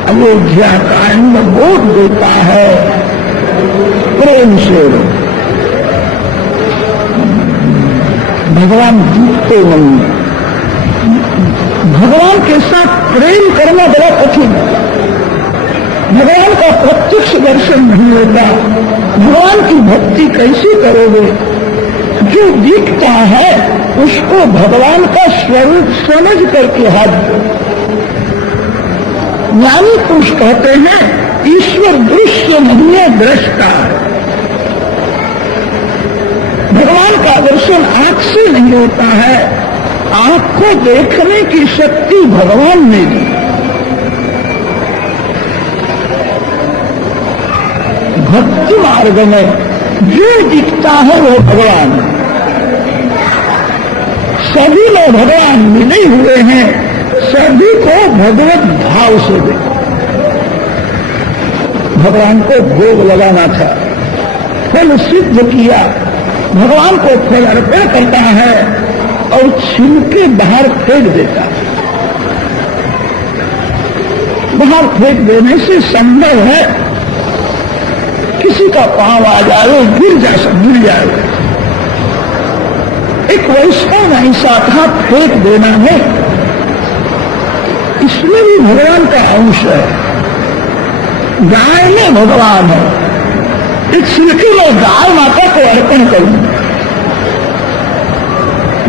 अयोध्या कांड बोध देता है प्रेम से। भगवान जीतते नहीं। भगवान के साथ प्रेम करना बड़ा कठिन है। भगवान का प्रत्यक्ष दर्शन नहीं होता। भगवान की भक्ति कैसे करोगे? जो दिखता है उसको भगवान का स्वरूप समझ करके हाथ दो। ज्ञानी पुरुष कहते हैं ईश्वर दृश्य नहीं है, दृष्टा है। भगवान का दर्शन आंख से नहीं होता है, आंख को देखने की शक्ति भगवान ने दी। भक्ति मार्ग में जो दिखता है वो भगवान है। सभी में भगवान मिले हुए हैं। सभी को भगवत भाव से दे। भगवान को भोग लगाना था, फल सिद्ध किया। भगवान को फल अर्पण करता है और छिलके बाहर फेंक देता है। बाहर फेंक देने से संभव है किसी का पांव आ जाए, गिर जाए। एक वैष्णव ऐसा था, फेंक देना है। इसमें भी भगवान का अंश है। गाय में भगवान है। एक छिलके में गाय माता को अर्पण करूं।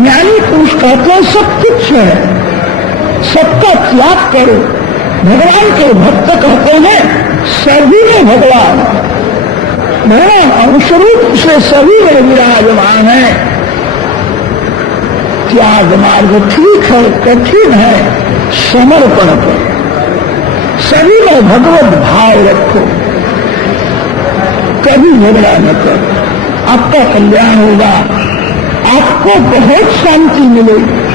ज्ञानी पुरुष कहते हैं सब कुछ है, सबका त्याग करो। भगवान के भक्त कहते हैं सभी में भगवान। भगवान अंश रूप से सभी में विराजमान है। त्याग मार्ग ठीक है, कठिन है, समर्पण करो, सभी में भगवत भाव रखो, कभी झगड़ा न करो, आपका कल्याण होगा, आपको बहुत शांति मिलेगी।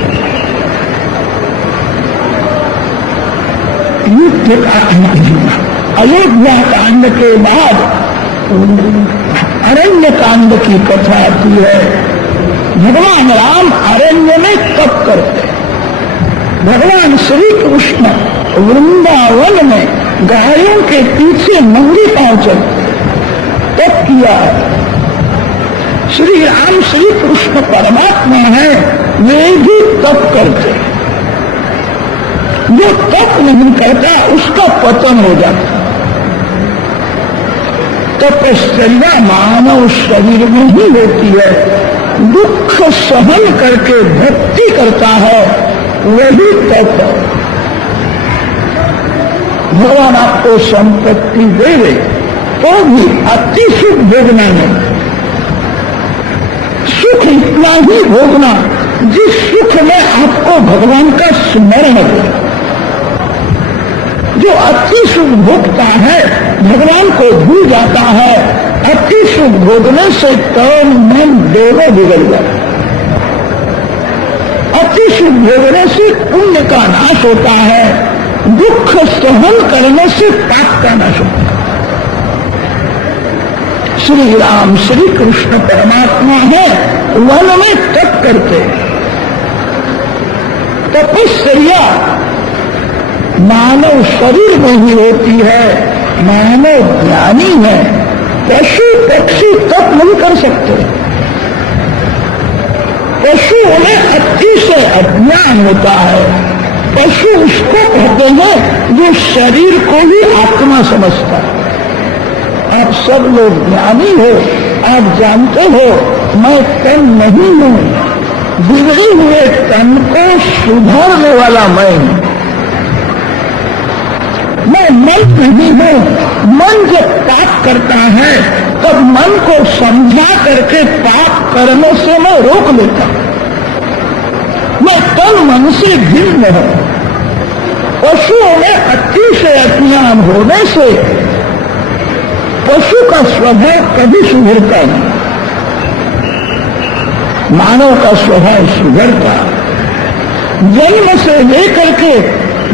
युद्ध का अयोध्या कांड के बाद अरण्य कांड की कथा आती है। भगवान राम अरण्य में तप करते, भगवान श्री कृष्ण वृंदावन में गायों के पीछे नंगे पांव चलते तप किया है। श्री राम श्री कृष्ण परमात्मा है, वे भी तप करते। जो तप नहीं करता उसका पतन हो जाता। तपश्चर्या मानव शरीर में ही होती है। दुख सहन करके भक्ति करता है, वही तप है। भगवान आपको संपत्ति देवे तो भी अति सुख भोगना नहीं, सुख इतना ही भोगना जिस सुख में आपको भगवान का स्मरण हो। जो अति सुख भोगता है भगवान को भूल जाता है। अति सुख भोगने से तन मन दोनों बिगड़ जाता है। अति सुख भोगने से पुण्य का नाश होता है, दुख सहन करने से पाप का नाश होता है। श्री राम श्री कृष्ण परमात्मा है, वन में तप करते। तपस्या मानव शरीर में ही होती है। मानव ज्ञानी है, पशु पक्षी तप नहीं कर सकते। पशु में अतिशय अज्ञान होता है। पशु उसको कहते हैं जो शरीर को ही आत्मा समझता है। आप सब लोग ज्ञानी हो, आप जानते हो मैं तन नहीं हूं, बिगड़े हुए तन को सुधारने वाला मैं हूं। मैं मन नहीं हूं। मन जब पाप करता है तब मन को समझा करके पाप करने से मैं रोक लेता हूं। मैं तन मन से भिन्न हूं। पशुओं में अतिशय अज्ञान होने से पशु का स्वभाव कभी सुधरता नहीं। मानव का स्वभाव सुधरता। जन्म से लेकर के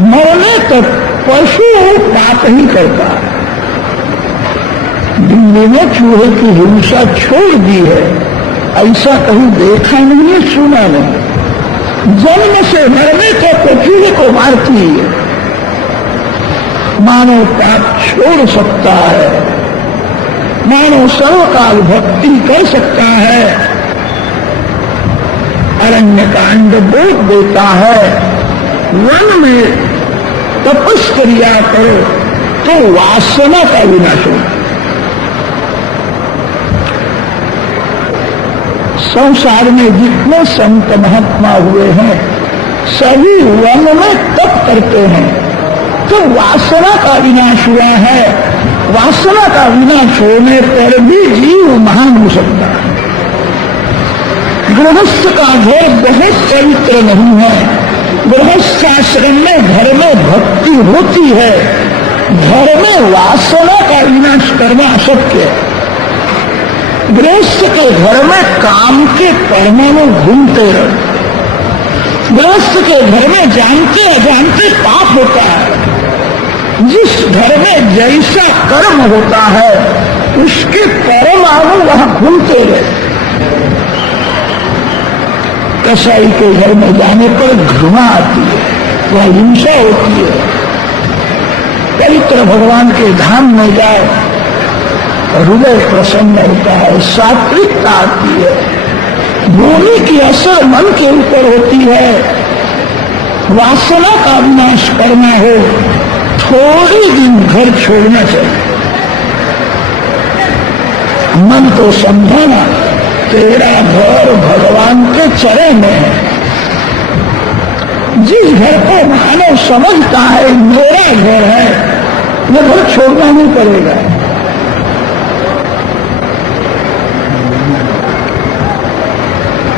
मरने तक पशु पाप ही करता। दिल्ली में चूहे की हिंसा छोड़ दी है, ऐसा कहीं देखा नहीं, सुना नहीं। जन्म से मरने तक चूहे को मारती है। मानव पाप छोड़ सकता है, मानव सर्वकाल भक्ति कर सकता है। अरण्य कांड बोध देता है, वन में तपस्या करो तो वासना का विनाश हो। संसार में जितने संत महात्मा हुए हैं सभी वन में तप करते हैं, तो वासना का विनाश हुआ है। वासना का विनाश होने पर भी जीव महान हो सकता है। गृहस्थ का घर बहुत पवित्र नहीं है। गृहस्थाश्रम में घर में भक्ति होती है, घर में वासना का विनाश करना अशक्य है। गृहस्थ के घर में काम के परमाणु घूमते रहे। गृहस्थ के घर में जानते अजानते पाप होता है। जिस घर में जैसा कर्म होता है उसके परमाणु वहां घूमते रहे। कसाई के घर में जाने पर घृणा आती है, वह हिंसा होती है। पवित्र भगवान के धाम में जाए हृदय प्रसन्न होता है, सात्विकता आती है। भूमि की असर मन के ऊपर होती है। वासना का विनाश करना हो थोड़ी दिन घर छोड़ना चाहिए। मन तो समझाना तेरा घर भगवान के चरण में है। जिस घर को मानव समझता है मेरा घर है, वो घर छोड़ना नहीं पड़ेगा।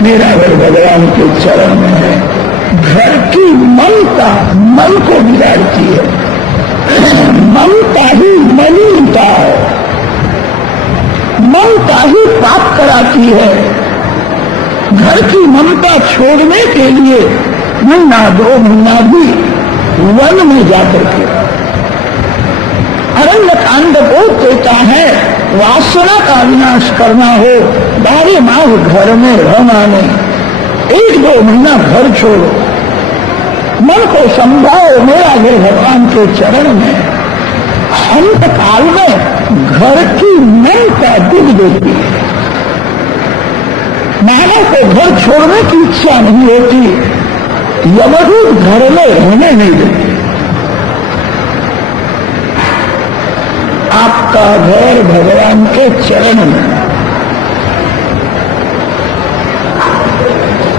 मेरा घर भगवान के चरण में है। घर की ममता मन को बिगाड़ती है, ममता ही मलिनता है, ममता ही पाप कराती है। घर की ममता छोड़ने के लिए महीना 2 महीना भी वन में जाकर के अरण्य कांड बोध देता है। वासना का विनाश करना हो, 12 माह घर में रहना नहीं, 1-2 महीना घर छोड़ो, मन को समझाओ मेरा घर भगवान के चरण में। अंत काल में घर की ममता दुख देती है, मानव को घर छोड़ने की इच्छा नहीं होती, यमदूत घर में रहने नहीं देते। आपका घर भगवान के चरण में।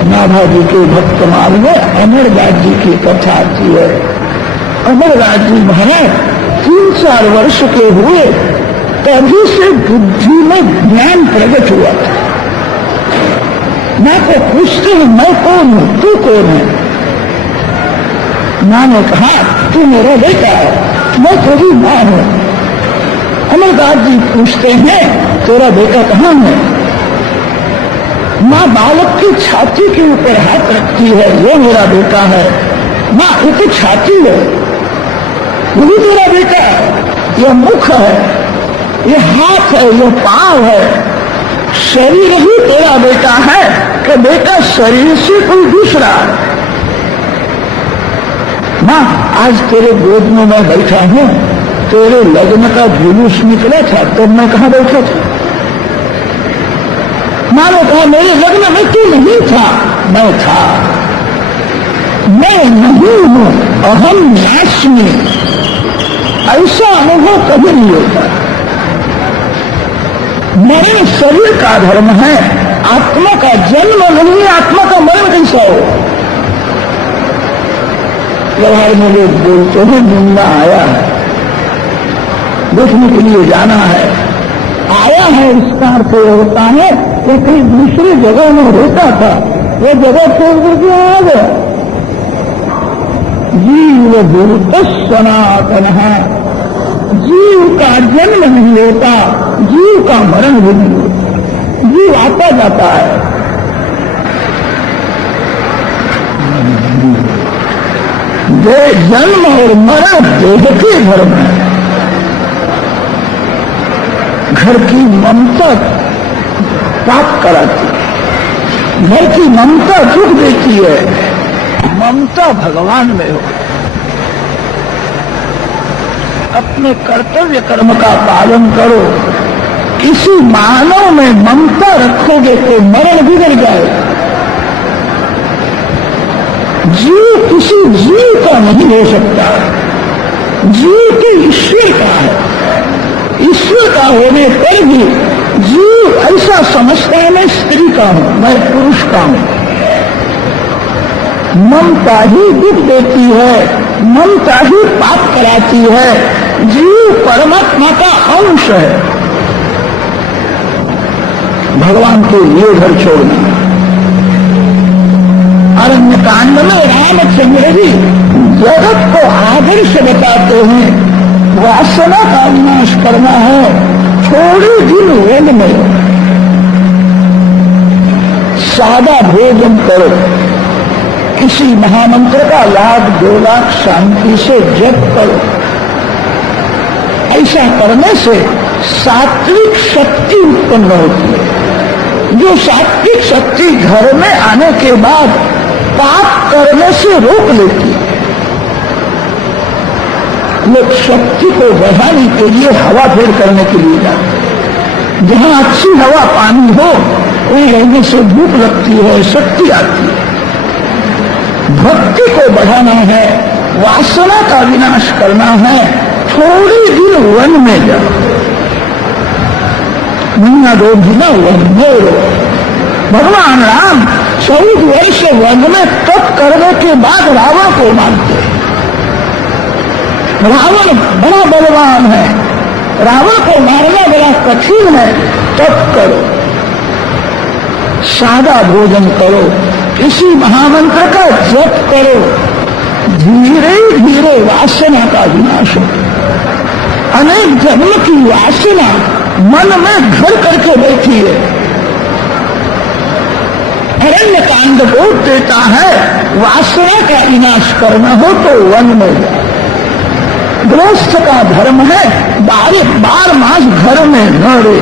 नाभाजी के भक्तमाल में अमरदास जी की कथा आती है। अमरदास जी महाराज 3-4 वर्ष के हुए तभी से बुद्धि में ज्ञान प्रकट हुआ था। मां को पूछते हैं मैं कौन हूं, तू कौन है? मां ने कहा तू मेरा बेटा है, मैं तेरी मां हूं। अमरदास जी पूछते हैं तेरा बेटा कहां है? मां बालक की छाती के ऊपर हाथ रखती है, ये मेरा बेटा है। मां ये तो छाती है, वो भी तेरा बेटा है, ये मुख है, ये हाथ है, ये पांव है, शरीर ही तेरा बेटा है कि बेटा शरीर से कोई दूसरा है? मां आज तेरे गोद में मैं बैठा हूं, तेरे लग्न का जुलूस निकला था तब मैं कहां बैठा था? मां ने कहा मेरे लग्न में तू नहीं था। मैं था, मैं नहीं हूं, अहम नास्मि। ऐसा अनुभव कभी नहीं होता। मरण शरीर का धर्म है, आत्मा का जन्म नहीं है, आत्मा का मरण कैसा हो? व्यवहार में लोग बोलते हैं मुन्ना आया है, देखने के लिए जाना है। आया है इसका अर्थ यह होता है कि कहीं दूसरी जगह में रहता था, वो जगह छोड़ करके आ गया। जीव भूत सनातन है, जीव का जन्म नहीं होता, जीव का मरण भी नहीं होता, जीव आता जाता है। जन्म और मरण देह के धर्म है। घर की ममता पाप कराती है, घर की ममता दुख देती है, ममता भगवान में हो। अपने कर्तव्य कर्म का पालन करो। किसी मानव में ममता रखोगे तो मरण बिगड़ जाएगा। जीव किसी जीव का नहीं हो सकता, जीव तो ईश्वर का है। ईश्वर का होने पर भी जीव ऐसा समझता है मैं स्त्री का हूं, मैं पुरुष का हूं। ममता ही दुख देती है, ममता ही पाप कराती है। जीव परमात्मा का अंश है। भगवान के लिए घर छोड़ना। अरण्य कांड में रामचंद्र जी जगत को आदर्श बताते हैं, वासना का विनाश करना है, थोड़े दिन वन में सादा भोजन करो, किसी महामंत्र का 1,00,000-2 लाख शांति से जप करो। ऐसा करने से सात्विक शक्ति उत्पन्न होती है, जो सात्विक शक्ति घर में आने के बाद पाप करने से रोक लेती है। लोग शक्ति को बढ़ाने के लिए हवा फेर करने के लिए जाते हैं। जहां अच्छी हवा पानी हो वहीं रहने से भूख लगती है, शक्ति आती है। भक्ति को बढ़ाना है, वासना का विनाश करना है, थोड़े दिन वन में जाओ, महीना 2 महीना वन में रहो। भगवान राम 14 वर्ष वन में तप करने के बाद रावण को मारते। रावण बड़ा बलवान है, रावण को मारना बड़ा कठिन है, तप करो। सादा भोजन करो, किसी महामंत्र का जप करो, धीरे धीरे वासना का विनाश हो। अनेक जन्म की वासना मन में घर करके बैठी है। अरण्य कांड बोध देता है, वासना का विनाश करना हो तो वन में जाओ। गृहस्थ का धर्म है, 12 मास घर में न रहे,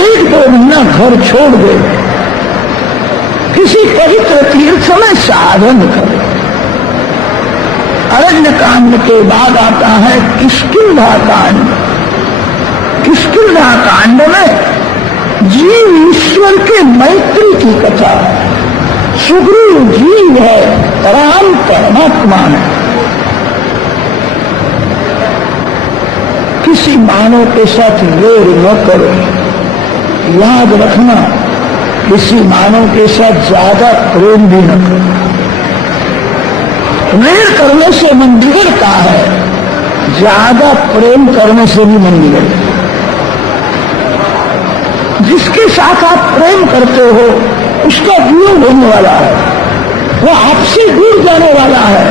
1-2 महीना घर छोड़ दे, किसी पवित्र तीर्थ में साधन करे। अरण्य कांड के बाद आता है किष्किंधा कांड। किष्किंधा कांड में जीव ईश्वर के मैत्री की कथा। सुग्रीव जीव है, राम परमात्मा है। किसी मानव के साथ वेर न करो, याद रखना, किसी मानव के साथ ज्यादा प्रेम भी न करो। वेर करने से मन बिगड़ता है, ज्यादा प्रेम करने से भी मन बिगड़ता है। जिसके साथ आप प्रेम करते हो उसका वियोग होने वाला है, वो आपसे दूर जाने वाला है।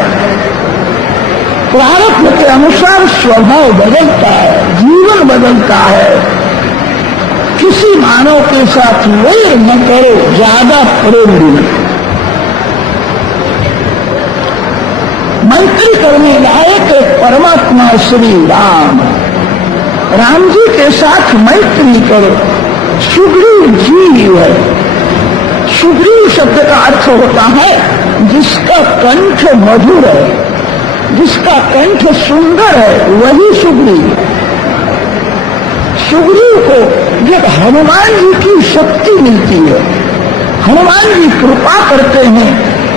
प्रारब्ध के अनुसार स्वभाव बदलता है, जीवन बदलता है। किसी मानव के साथ वैर न करो, ज्यादा प्रेम भी न करो। मैत्री करने लायक परमात्मा श्री राम, राम जी के साथ मैत्री करो। सुग्रीव जीव है। सुग्रीव शब्द का अर्थ होता है जिसका कंठ मधुर है, जिसका कंठ सुंदर है, वही सुग्रीव। सुग्रीव को जब हनुमान जी की शक्ति मिलती है, हनुमान जी कृपा करते हैं,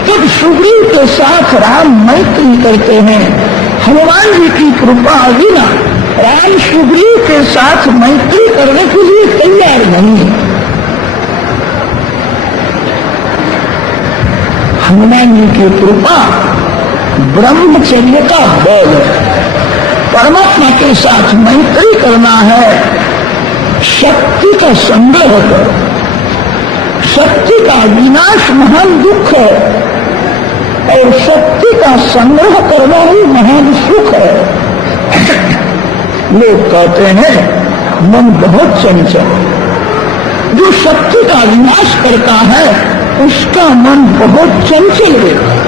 तब सुग्रीव के साथ राम मैत्री करते हैं। हनुमान जी की कृपा बिना राम सुग्रीव के साथ मैत्री करने के लिए तैयार नहीं है। हनुमान जी की कृपा ब्रह्मचर्य का बल है। परमात्मा के साथ मैत्री करना है, शक्ति का संग्रह करो। शक्ति का विनाश महान दुख है और शक्ति का संग्रह करना ही महान सुख है। लोग कहते हैं मन बहुत चंचल है, जो शक्ति का विनाश करता है उसका मन बहुत चंचल रहता है।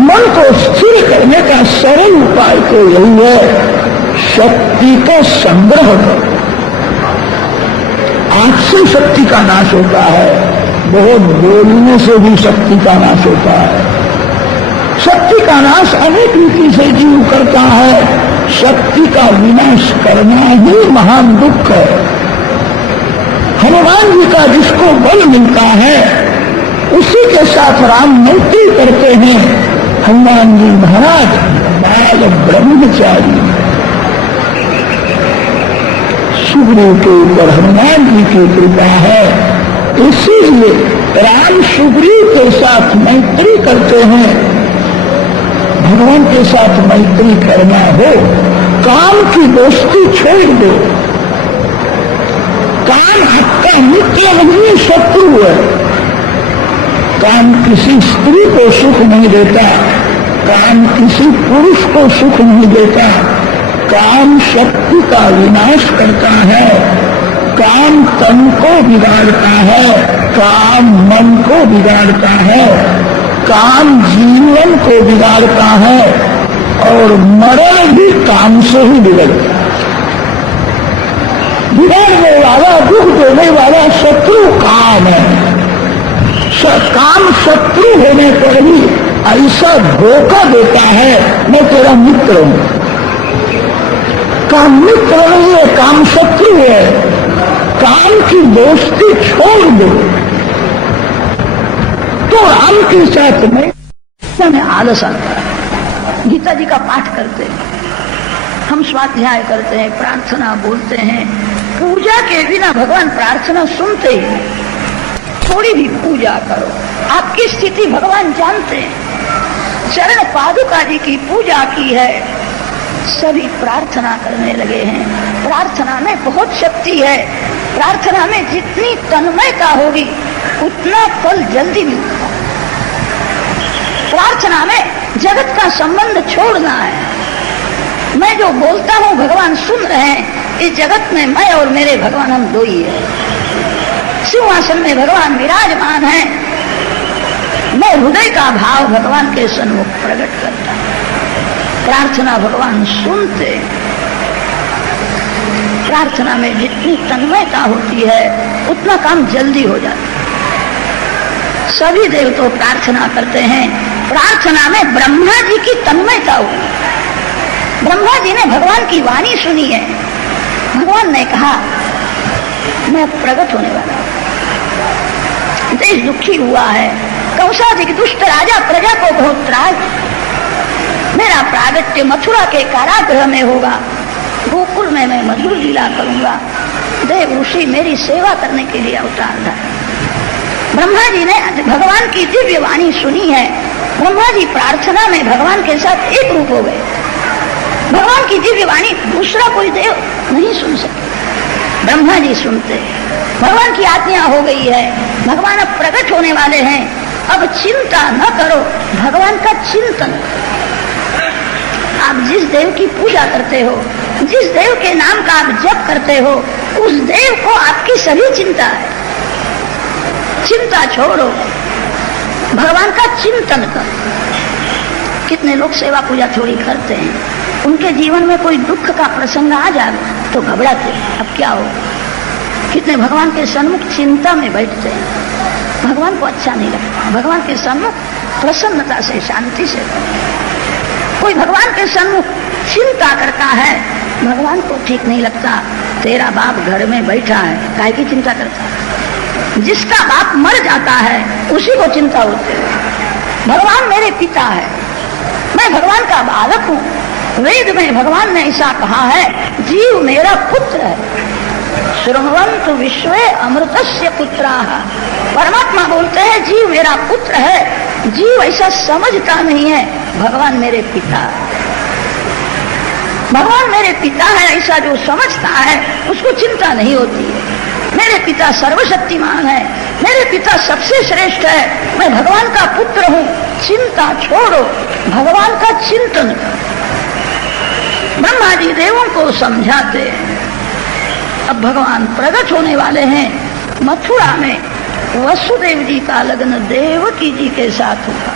मन को स्थिर करने का सरल उपाय तो यही है, शक्ति का संग्रह करो। आंख से शक्ति का नाश होता है, बहुत बोलने से भी शक्ति का नाश होता है। शक्ति का नाश अनेक रीति से जीव करता है, शक्ति का विनाश करना ही महान दुख है। हनुमान जी का जिसको बल मिलता है उसी के साथ राम मैत्री करते हैं। हनुमान जी महाराज बाल ब्रह्मचारी, सुग्रीव के ऊपर हनुमान जी की कृपा है, इसीलिए राम सुग्रीव के साथ मैत्री करते हैं। भगवान के साथ मैत्री करना हो, काम की दोस्ती छोड़ दो। काम आपका मित्र नहीं, शत्रु है। काम किसी स्त्री को सुख नहीं देता, काम किसी पुरुष को सुख नहीं देता। काम शक्ति का विनाश करता है, काम तन को बिगाड़ता है, काम मन को बिगाड़ता है, काम जीवन को बिगाड़ता है और मरण भी काम से ही बिगड़ता है। बिगाड़ने वाला, दुख देने वाला शत्रु काम है। काम शत्रु होने पर भी ऐसा धोखा देता है, मैं तेरा मित्र हूं। काम मित्र नहीं है, काम शत्रु है। काम की दोस्ती छोड़ दो। तो राम के साथ में आलस आता है। गीता जी का पाठ करते हैं, हम स्वाध्याय करते हैं, प्रार्थना बोलते हैं। पूजा के बिना भगवान प्रार्थना सुनते ही नहीं। थोड़ी भी पूजा करो, आपकी स्थिति भगवान जानते हैं। चरण पादुका जी की पूजा की है, सभी प्रार्थना करने लगे हैं। प्रार्थना में बहुत शक्ति है। प्रार्थना में जितनी तन्मयता होगी उतना फल जल्दी मिलता है। प्रार्थना में जगत का संबंध छोड़ना है। मैं जो बोलता हूँ भगवान सुन रहे हैं। इस जगत में मैं और मेरे भगवान हम दो ही है। सिंहासन में भगवान विराजमान है। मैं हृदय का भाव भगवान के सन्मुख प्रकट करता हूँ। प्रार्थना भगवान सुनते। प्रार्थना में जितनी तन्मयता होती है उतना काम जल्दी हो जाता है। सभी देव तो प्रार्थना करते हैं। प्रार्थना में ब्रह्मा जी की तन्मयता हुई। ब्रह्मा जी ने भगवान की वाणी सुनी है। भगवान ने कहा मैं प्रकट होने वाला हूं। देश दुखी हुआ है। कंसाधिक दुष्ट राजा प्रजा को बहुत त्रास। मेरा प्रागट्य मथुरा के कारागृह में होगा। गोकुल में मैं मधुर लीला करूंगा। देव ऋषि मेरी सेवा करने के लिए अवतार था। ब्रह्मा जी ने भगवान की दिव्य वाणी सुनी है। ब्रह्मा जी प्रार्थना में भगवान के साथ एक रूप हो गए। भगवान की दिव्य वाणी दूसरा कोई देव नहीं सुन सके, ब्रह्मा जी सुनते। भगवान की आज्ञा हो गई है। भगवान अब प्रकट होने वाले हैं। अब चिंता न करो, भगवान का चिंतन। आप जिस देव की पूजा करते हो, जिस देव के नाम का आप जप करते हो, उस देव को आपकी सभी चिंता है। चिंता छोड़ो, भगवान का चिंतन करो। कितने लोग सेवा पूजा थोड़ी करते हैं, उनके जीवन में कोई दुख का प्रसंग आ जाए तो घबराते, अब क्या हो। कितने भगवान के सन्मुख चिंता में बैठते हैं। भगवान को अच्छा नहीं लगता। भगवान के सन्मुख प्रसन्नता से, शांति से। कोई भगवान के सन्मुख चिंता करता है, भगवान को ठीक नहीं लगता। तेरा बाप घर में बैठा है, काहे की चिंता करता है। जिसका बाप मर जाता है उसी को चिंता होती है। भगवान मेरे पिता है, मैं भगवान का बालक हूँ। वेद में भगवान ने ऐसा कहा है, जीव मेरा पुत्र है। शृण्वन्तु विश्वे अमृतस्य पुत्राः। परमात्मा बोलते हैं जीव मेरा पुत्र है। जीव ऐसा समझता नहीं है भगवान मेरे पिता है। भगवान मेरे पिता है ऐसा जो समझता है उसको चिंता नहीं होती है। मेरे पिता सर्वशक्तिमान है, मेरे पिता सबसे श्रेष्ठ है, मैं भगवान का पुत्र हूँ। चिंता छोड़ो, भगवान का चिंतन करो। ब्रह्मा जी देवों को समझाते हैं। अब भगवान प्रकट होने वाले हैं। मथुरा में वसुदेव जी का लग्न देवकी जी के साथ हुआ।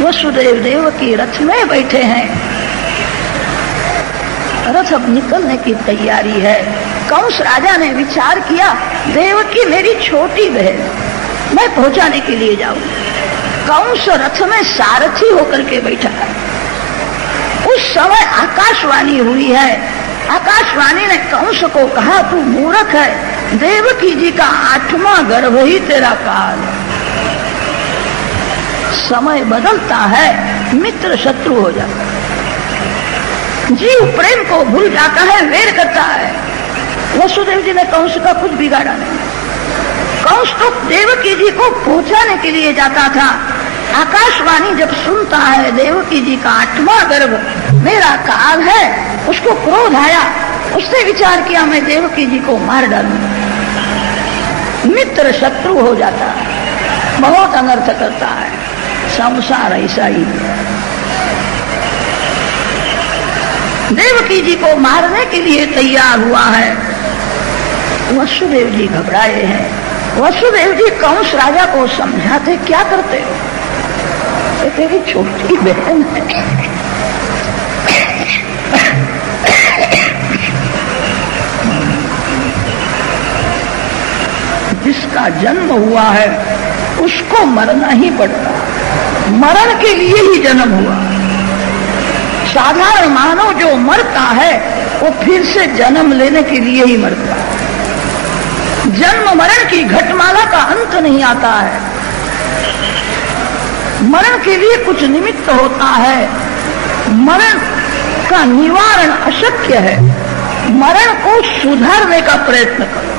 वसुदेव देवकी रथ में बैठे हैं। रथ अब निकलने की तैयारी है। कंस राजा ने विचार किया, देवकी मेरी छोटी बहन, मैं पहुंचाने के लिए जाऊं। कंस रथ में सारथी होकर के बैठा है। उस समय आकाशवाणी हुई है। आकाशवाणी ने कंस को कहा, तू मूर्ख है, देवकी जी का 8वां गर्भ ही तेरा काल। समय बदलता है, मित्र शत्रु हो जाता है। जीव प्रेम को भूल जाता है, वेर करता है। वसुदेव जी ने कंस का कुछ बिगाड़ा नहीं। कंस तो देवकी जी को पहुंचाने के लिए जाता था। आकाशवाणी जब सुनता है देवकी जी का 8वां गर्भ मेरा काल है, उसको क्रोध आया। उसने विचार किया, मैं देवकी जी को मार डालूंगा। मित्र शत्रु हो जाता है, बहुत अनर्थ करता है। संसार ऐसा ही है। देवकी जी को मारने के लिए तैयार हुआ है। वसुदेव जी घबराए हैं। वसुदेव जी कंस राजा को समझाते, क्या करते हो, तेरी छोटी बहन है। जिसका जन्म हुआ है उसको मरना ही पड़ता, मरण के लिए ही जन्म हुआ। साधारण मानव जो मरता है वो फिर से जन्म लेने के लिए ही मरता है। जन्म मरण की घटमाला का अंत नहीं आता है। मरण के लिए कुछ निमित्त होता है। मरण का निवारण अशक्य है। मरण को सुधारने का प्रयत्न करो।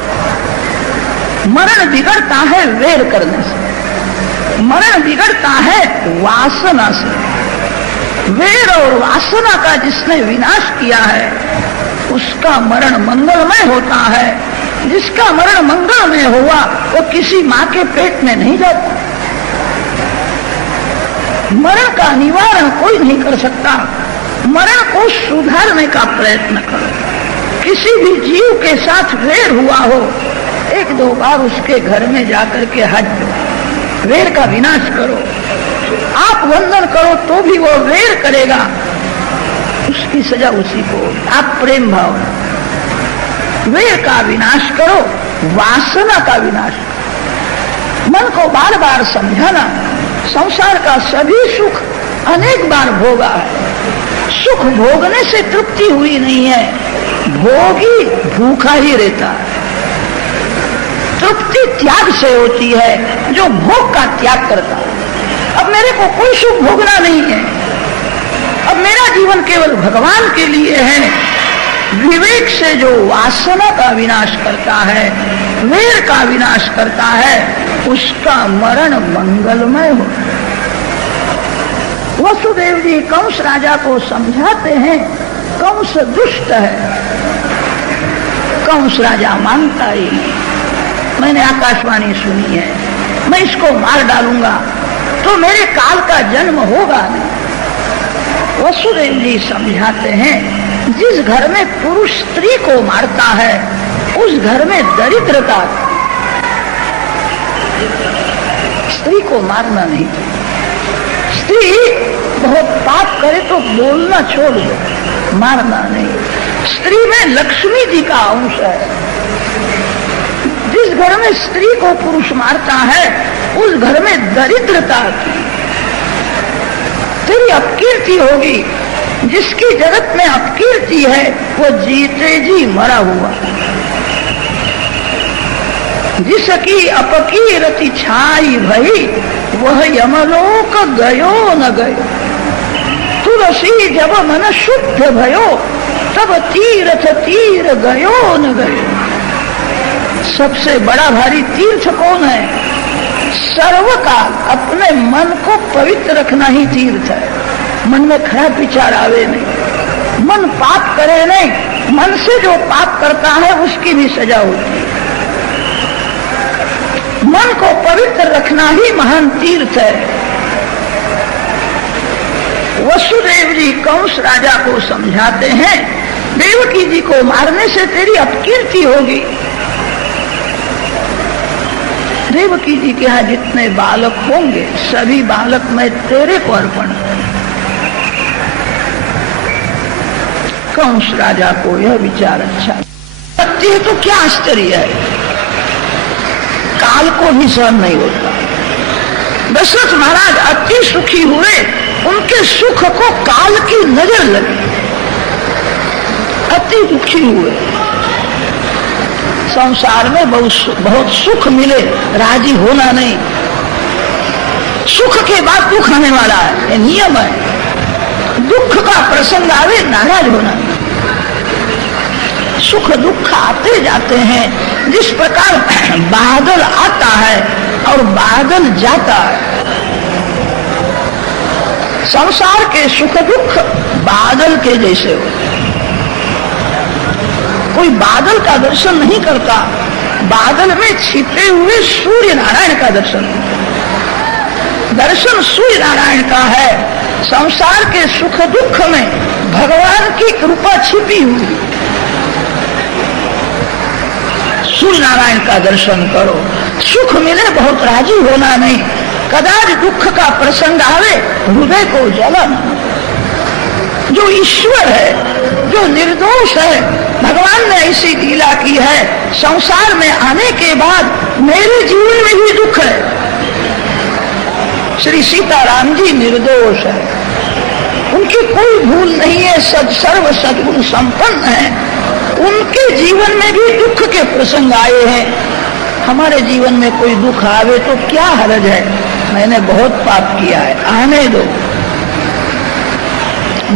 मरण बिगड़ता है वेर करने से, मरण बिगड़ता है वासना से। वेर और वासना का जिसने विनाश किया है उसका मरण मंगलमय होता है। जिसका मरण मंगल में हुआ वो किसी माँ के पेट में नहीं जाता। मरण का निवारण कोई नहीं कर सकता। मरण को सुधारने का प्रयत्न करो। किसी भी जीव के साथ वैर हुआ हो, एक दो बार उसके घर में जाकर के हट दो, वैर का विनाश करो। आप वंदन करो तो भी वो वैर करेगा, उसकी सजा उसी को। आप प्रेम भाव, वैर का विनाश करो, वासना का विनाश करो। मन को बार बार समझाना, संसार का सभी सुख अनेक बार भोगा है, सुख भोगने से तृप्ति हुई नहीं है, भोगी भूखा ही रहता है। तृप्ति त्याग से होती है, जो भोग का त्याग करता है। अब मेरे को कोई सुख भोगना नहीं है, अब मेरा जीवन केवल भगवान के लिए है। विवेक से जो वासना का विनाश करता है, वैर का विनाश करता है, उसका मरण मंगलमय हो। वसुदेव जी कंस राजा को समझाते हैं, कंस दुष्ट है। कंस राजा मानता ही नहीं। मैंने आकाशवाणी सुनी है, मैं इसको मार डालूंगा तो मेरे काल का जन्म होगा नहीं। वसुदेव जी समझाते हैं, जिस घर में पुरुष स्त्री को मारता है उस घर में दरिद्रता। स्त्री को मारना नहीं। स्त्री बहुत पाप करे तो बोलना छोड़ दो, मारना नहीं। स्त्री में लक्ष्मी जी का अंश है। जिस घर में स्त्री को पुरुष मारता है उस घर में दरिद्रता की, तेरी अपकीर्ति होगी। जिसकी जगत में अपकीर्ति है वो जीते जी मरा हुआ। जिसकी अपकीर्ति छाई भई वह यमलोक गयो न गयो। तुलसी जब मन शुद्ध भयो तब तीर्थ तीर गयो न गयो। सबसे बड़ा भारी तीर्थ कौन है? सर्वकाल अपने मन को पवित्र रखना ही तीर्थ है। मन में खराब विचार आवे नहीं, मन पाप करे नहीं। मन से जो पाप करता है उसकी भी सजा होती है। मन को पवित्र रखना ही महान तीर्थ है। वसुदेव जी कंस राजा को समझाते हैं, देवकी जी को मारने से तेरी अपकीर्ति होगी। देवकी जी के यहाँ जितने बालक होंगे सभी बालक मैं तेरे को अर्पण करूं। कंस राजा को यह विचार अच्छा लगती है तो क्या आश्चर्य है, काल को भी सहन नहीं होता। दशरथ महाराज अति सुखी हुए, उनके सुख को काल की नजर लगी, अति दुखी हुए। संसार में बहुत सुख मिले, राजी होना नहीं। सुख के बाद दुख आने वाला है, ये नियम है। दुख का प्रसंग आवे, नाराज होना नहीं। सुख दुख आते जाते हैं। जिस प्रकार बादल आता है और बादल जाता है, संसार के सुख दुख बादल के जैसे हो। कोई बादल का दर्शन नहीं करता, बादल में छिपे हुए सूर्य नारायण का दर्शन सूर्य नारायण का है। संसार के सुख दुख में भगवान की कृपा छिपी हुई। सूर्य नारायण का दर्शन करो, सुख मिले बहुत राजी होना नहीं। कदाच दुख का प्रसंग आवे, हृदय को जलन। जो ईश्वर है, जो निर्दोष है, भगवान ने ऐसी लीला की है। संसार में आने के बाद मेरे जीवन में भी दुख है। श्री सीताराम जी निर्दोष है, उनकी कोई भूल नहीं है, सर्व सद्गुण संपन्न है। उनके जीवन में भी दुख के प्रसंग आए हैं। हमारे जीवन में कोई दुख आवे तो क्या हर्ज है, मैंने बहुत पाप किया है, आने दो।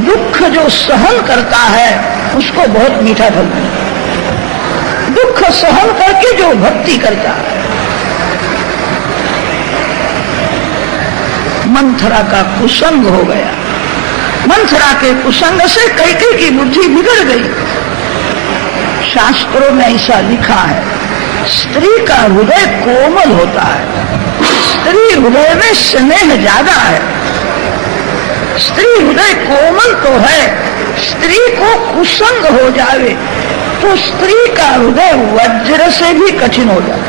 दुख जो सहन करता है उसको बहुत मीठा फल मिलता है। दुख सहन करके जो भक्ति करता है। मंथरा का कुसंग हो गया। मंथरा के कुसंग से कैकेयी की बुद्धि बिगड़ गई। शास्त्रों में ऐसा लिखा है। स्त्री का हृदय कोमल होता है, स्त्री हृदय में स्नेह ज्यादा है, स्त्री हृदय कोमल तो है। स्त्री को कुसंग हो जावे तो स्त्री का हृदय वज्र से भी कठिन हो जाए।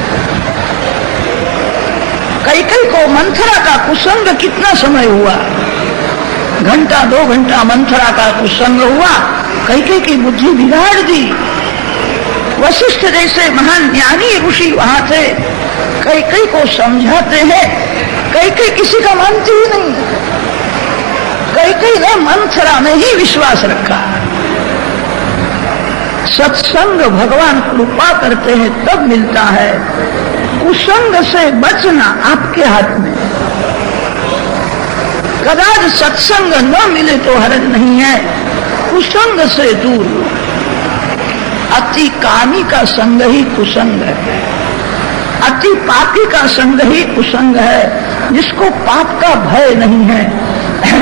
कैकेयी को मंथरा का कुसंग कितना समय हुआ, घंटा 2 घंटा मंथरा का कुसंग हुआ, कैकेयी की बुद्धि बिगाड़ दी। वशिष्ठ जैसे महान ज्ञानी ऋषि वहां थे, कैकेयी को समझाते हैं, कैकेयी किसी का मानती ही नहीं। कैकेयी ने मंथरा में ही विश्वास रखा। सत्संग भगवान कृपा करते हैं तब मिलता है, कुसंग से बचना आपके हाथ में। कदाच सत्संग न मिले तो हर्ज नहीं है, कुसंग से दूर। अति कामी का संग ही कुसंग है, अति पापी का संग ही कुसंग है। जिसको पाप का भय नहीं है,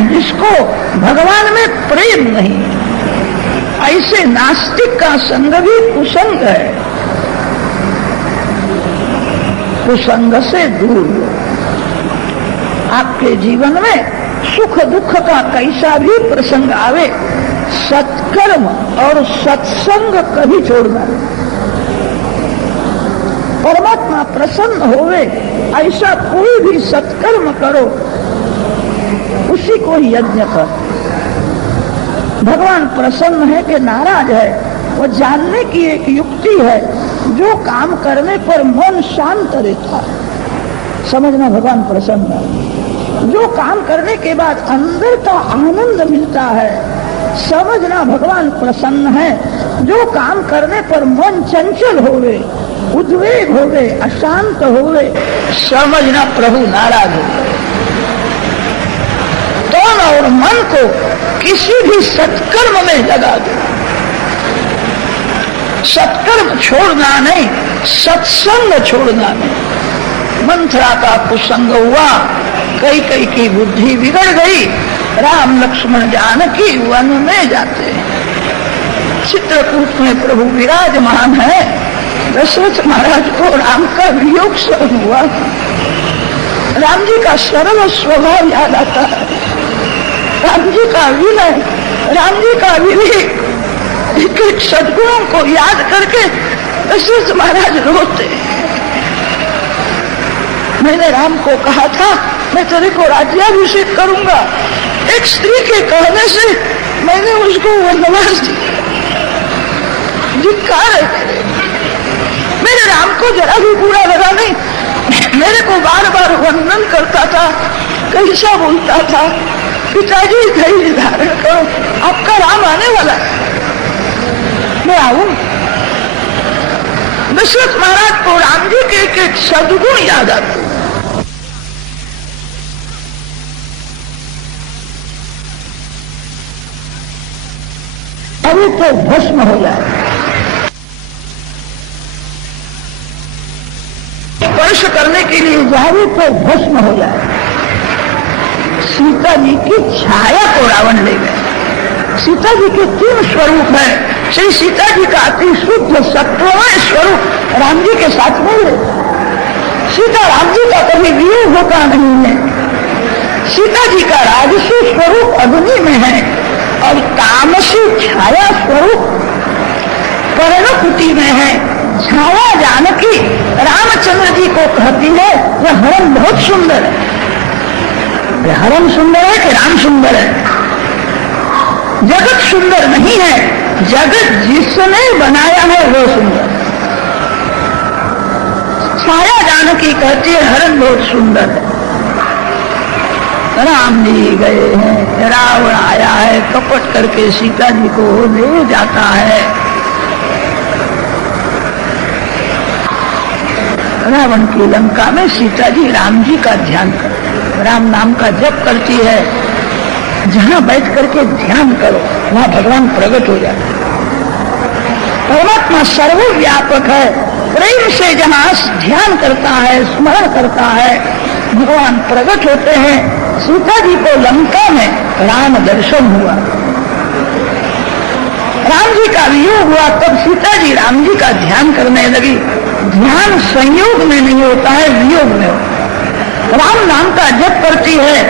जिसको भगवान में प्रेम नहीं, ऐसे नास्तिक का संग भी कुसंग है। कुसंग से दूर। आपके जीवन में सुख दुख का कैसा भी प्रसंग आवे, सत्कर्म और सत्संग कभी छोड़ना नहीं। परमात्मा प्रसन्न होवे ऐसा कोई भी सत्कर्म करो, उसी को यज्ञ कर। भगवान प्रसन्न है कि नाराज है, वो जानने की एक युक्ति है। जो काम करने पर मन शांत रहता है, समझना भगवान प्रसन्न है। जो काम करने के बाद अंदर का आनंद मिलता है, समझना भगवान प्रसन्न है। जो काम करने पर मन चंचल होवे, उद्वेग होवे, अशांत होवे, समझना प्रभु नाराज हो गए। तन और मन को किसी भी सत्कर्म में लगा दो। सत्कर्म छोड़ना नहीं, सत्संग छोड़ना नहीं। मंथरा का कुसंग हुआ, कैकेयी की बुद्धि बिगड़ गई। राम लक्ष्मण जानकी वन में जाते हैं। चित्रकूट में प्रभु विराजमान है। दशरथ महाराज को राम का वियोग सहन हुआ। राम जी का सरल स्वभाव याद आता है, राम जी का विनय, राम जी का विवेक, एक एक सद्गुणों को याद करके दशरथ महाराज रोते। मैंने राम को कहा था मैं तेरे को राज्याभिषेक करूंगा, एक स्त्री के कहने से मैंने उसको वनवास दिया। धिक्कार है मेरे राम को जरा भी बुरा लगा नहीं। मेरे को बार बार वंदन करता था, कैसा बोलता था, पिताजी धैर्य धारण करो, आपका राम आने वाला है, मैं आऊं। दशरथ महाराज को राम जी के एक सद्गुण याद आते। अभी तो भस्म हो जाए, स्पर्श करने के लिए जाए तो भस्म हो जाए। सीता जी की छाया को रावण ले गए। सीता जी के 3 स्वरूप है। श्री सीता जी का अति शुद्ध सत्वमय स्वरूप राम जी के साथ में है। सीता राम जी का कभी वियोग होता नहीं है। सीता जी का राजसी स्वरूप अग्नि में है और तामसी छाया स्वरूप पर्णकुटी में है। छाया जानकी रामचंद्र जी को कहती है यह हरम बहुत सुंदर है। हरम सुंदर है कि राम सुंदर है? जगत सुंदर नहीं है, जगत जिसने बनाया है वो सुंदर। छाया जानकी कहती है हरम बहुत सुंदर है। राम जी गए हैं, रावण आया है, कपट करके सीता जी को ले जाता है। रावण की लंका में सीता जी राम जी का ध्यान करती है, राम नाम का जप करती है। जहां बैठ करके ध्यान करो वहां भगवान प्रकट हो जाते हैं। परमात्मा सर्वव्यापक है। प्रेम से जहां ध्यान करता है, स्मरण करता है, भगवान प्रकट होते हैं। सीता जी को लंका में राम दर्शन हुआ, राम जी का वियोग हुआ, तब सीता जी राम जी का ध्यान करने लगी। ध्यान संयोग में नहीं होता है, वियोग में होता है। राम नाम का जप करती है,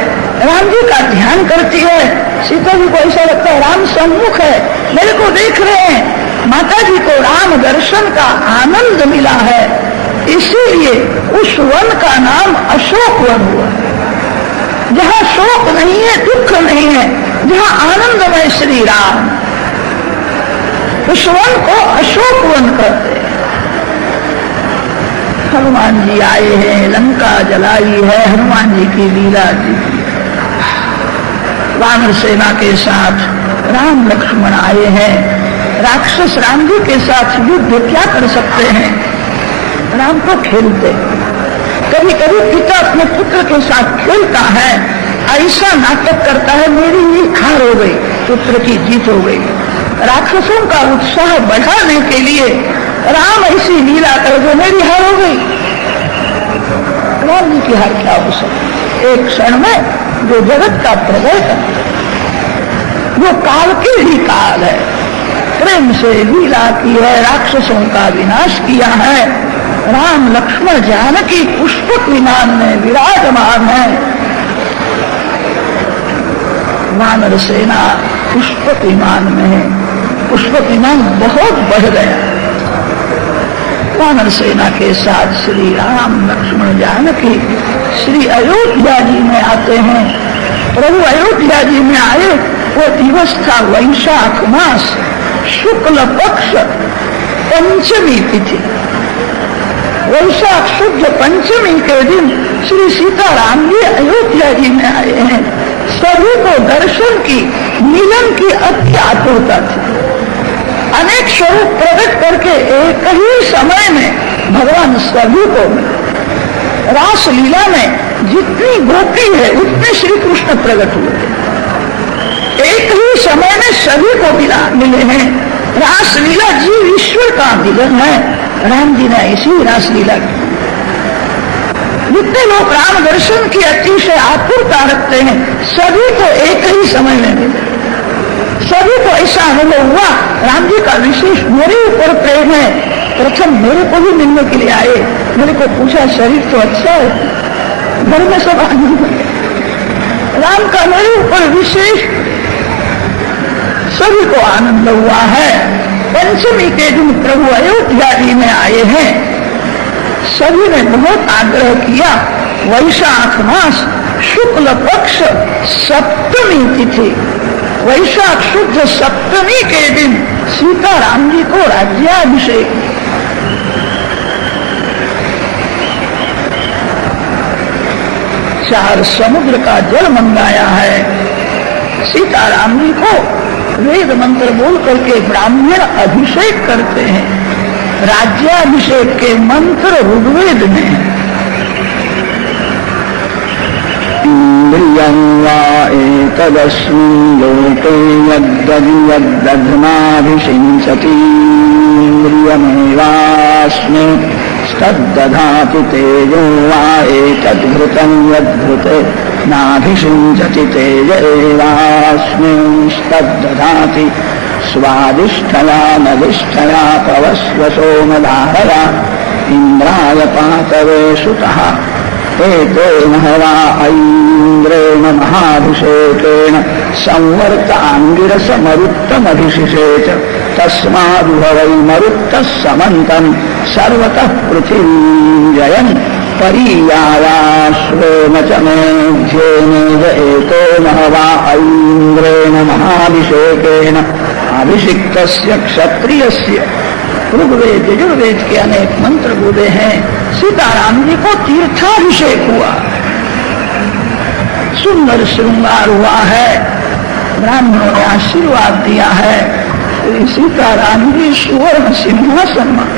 राम जी का ध्यान करती है। सीता जी को ऐसा लगता है राम सम्मुख है, मेरे को देख रहे हैं। माता जी को राम दर्शन का आनंद मिला है, इसीलिए उस वन का नाम अशोक वन हुआ। जहाँ शोक नहीं है, दुख नहीं है, जहाँ आनंदमय श्री राम, उस वन को अशोक वन कहते हैं। हनुमान जी आए हैं, लंका जलाई है, हनुमान जी की लीला जी। वानर सेना के साथ राम लक्ष्मण आए हैं, राक्षस राम जी के साथ युद्ध क्या कर सकते हैं? राम को खेलते। कभी कभी पिता अपने पुत्र के साथ खेलता है, ऐसा नाटक करता है मेरी ही हार हो गई, पुत्र की जीत हो गई। राक्षसों का उत्साह बढ़ाने के लिए राम ऐसी लीला कर जो मेरी हार हो गई। राम जी की हार क्या हो सकती? एक क्षण में जो जगत का प्रलय करता, वो काल के ही काल है, प्रेम से लीला की है, राक्षसों का विनाश किया है। राम लक्ष्मण जानकी पुष्पक विमान में विराजमान है। वानर सेना पुष्पक विमान में है, पुष्पक विमान बहुत बढ़ गया। वानर सेना के साथ श्री राम लक्ष्मण जानकी श्री अयोध्या जी में आते हैं। प्रभु अयोध्या जी में आए, वो दिवस था वैशाख मास, शुक्ल पक्ष पंचमी तिथि। वैशाख शुद्ध पंचमी के दिन श्री सीताराम जी अयोध्या जी में आए हैं। सभी को दर्शन की, मिलन की अति आतुरता थी। अनेक स्वरूप प्रकट करके एक ही समय में भगवान सभी को मिले। रास लीला में जितनी गोपी है उतने श्री कृष्ण प्रकट हुए। एक ही समय में सभी को मिले हैं। रास लीला जीव ईश्वर का मिलन है। राम जी ने ऐसी रास लीला की। जितने लोग राम दर्शन की अतिशय आतुरता रखते हैं, सभी को एक ही समय में मिले। सभी को ऐसा अनुभव हुआ राम जी का विशेष मेरे ऊपर प्रेम है। प्रथम मेरे को भी मिलने के लिए आए, मेरे को पूछा शरीर तो अच्छा है, घर में सब आनंद। राम का मेरे ऊपर विशेष सभी को आनंद हुआ है। पंचमी के दिन प्रभु अयोध्या जी में आए हैं। सभी ने बहुत आग्रह किया। वैशाख मास शुक्ल पक्ष सप्तमी तिथि, वैशाख शुद्ध सप्तमी के दिन सीताराम जी को राज्याभिषेक। चार समुद्र का जल मंगाया है। सीताराम जी को वेद मंत्र बोल करके ब्राह्मण अभिषेक करते हैं। राज्याभिषेक के मंत्र ऋग्वेद में है। इंद्रियं वा एतदस्मिन् लोके यद्दधियद्दध्नाभिषिञ्चति इंद्रियमेवास्मि तद्दधाति तेजो वा एतद्घृतं यद्घृते नाभिषिञ्चति तेज एवास्मिंस्तद्दधाति स्वादिष्ठया नदिष्ठया पवस्व सोमधारया इन्द्राय पातवे सुतः एतेन हवा ऐन्द्रेण महाभिषेकेण संवर्ताङ्गिरसमरुत्तमभिषिषेच तस्मादुभवै मरुत्तः समन्तम् सर्वतः पृथिवीजयन् परीयायाश्वेन च मेध्येनेज एतेन हवा ऐन्द्रेण महाभिषेकेन अभिषिक्तस्य क्षत्रियस्य। ऋग्वेद यजुर्वेद के अनेक मंत्र बोले हैं। सीताराम जी को तीर्थाभिषेक हुआ, सुंदर श्रृंगार हुआ है, ब्राह्मणों ने आशीर्वाद दिया है। सीताराम जी सुवर्ण सिंहासन में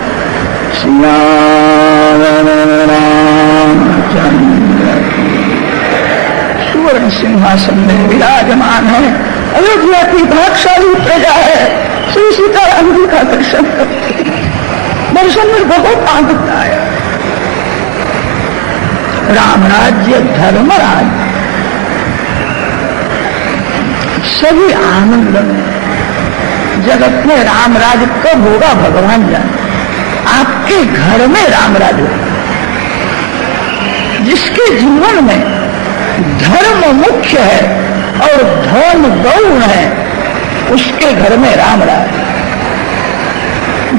सुवर्ण सिंहासन में विराजमान है। अयोध्या की भाग्यशाली प्रजा है। श्री सीताराम जी का दर्शन करते, दर्शन में बहुत आनंद आया। राम राज्य धर्म राज्य सभी आनंद में। जगत में राम राज्य कब होगा भगवान जाने। आपके सबके घर में राम राज हो। जिसके जीवन में धर्म मुख्य है और धर्म गौण है, उसके घर में राम राज।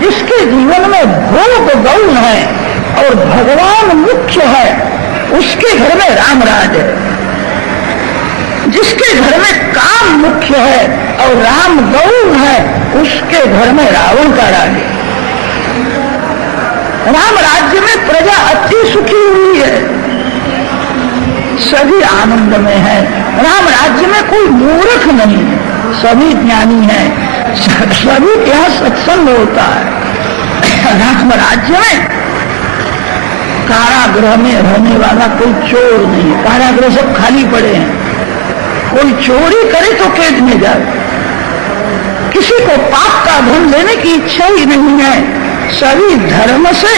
जिसके जीवन में भोग गौण है और भगवान मुख्य है, उसके घर में राम राज है। जिसके घर में काम मुख्य है और राम गौण है, उसके घर में रावण का राज है। राम राज्य में प्रजा अति सुखी हुई है, सभी आनंद में है। राम राज्य में कोई मूर्ख नहीं है, सभी ज्ञानी है, सभी के यहाँ सत्संग होता है। राम राज्य में कारागृह में रहने वाला कोई चोर नहीं है, कारागृह सब खाली पड़े हैं। कोई चोरी करे तो कैद में जाए, किसी को पाप का धन लेने की इच्छा ही नहीं है, सभी धर्म से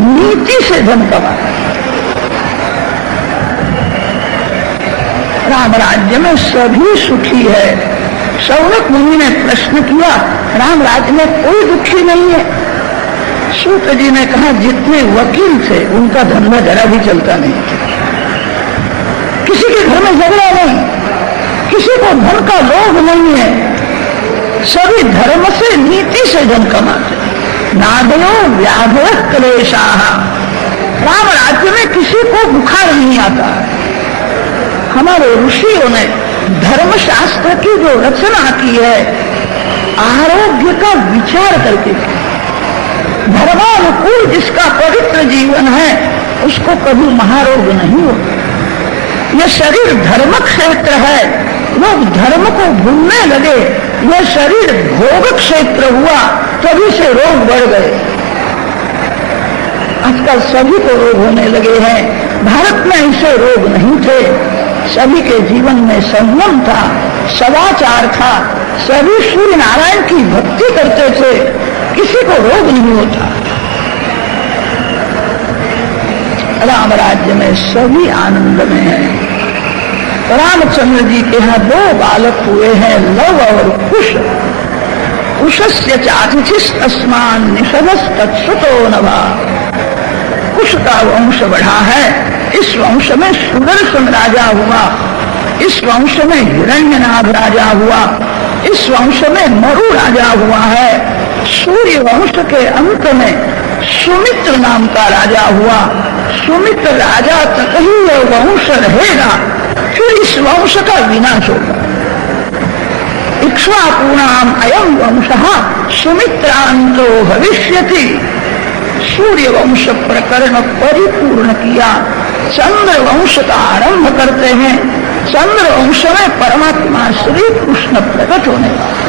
नीति से धन कमाते। राम राज्य में सभी सुखी है। शौनक मुनि ने प्रश्न किया, राम राज्य में कोई दुखी नहीं है? सूत जी ने कहा, जितने वकील थे उनका धंधा जरा भी चलता नहीं, किसी के घर में झगड़ा नहीं, किसी को धन का लोभ नहीं है, सभी धर्म से नीति से धन कमाते। नादयो व्याधय क्लेशाः। राम राज्य में किसी को बुखार नहीं आता। हमारे ऋषियों ने धर्मशास्त्र की जो रचना की है, आरोग्य का विचार करके, धर्मानुकूल जिसका पवित्र जीवन है उसको कभी महारोग नहीं होता। यह शरीर धर्म क्षेत्र है, लोग धर्म को भूलने लगे, यह शरीर भोग क्षेत्र हुआ, तभी से रोग बढ़ गए। आजकल सभी को रोग होने लगे हैं। भारत में ऐसे रोग नहीं थे, सभी के जीवन में संयम था, सदाचार था, सभी सूर्य नारायण की भक्ति करते थे, किसी को रोग नहीं होता। राम राज्य में सभी आनंद में है। रामचंद्र जी के यहाँ 2 बालक हुए हैं, लव और कुश। कुशस्य चातिथिस्तस्मान् निषदस्तत्सुतो नभः। कुश का वंश बढ़ा है, इस वंश में सुदर्शन राजा हुआ, इस वंश में हिरण्यनाभ राजा हुआ, इस वंश में मरु राजा हुआ है। सूर्य वंश के अंत में सुमित्र नाम का राजा हुआ। सुमित्र राजा तक ही यह वंश रहेगा, फिर इस वंश का विनाश होगा। इक्ष्वाकूणाम अयम वंशः सुमित्रांतो भविष्यति। सूर्य वंश प्रकरण परिपूर्ण किया, चंद्र वंश का आरंभ करते हैं। चंद्र वंश में परमात्मा श्री कृष्ण प्रकट होने वाले।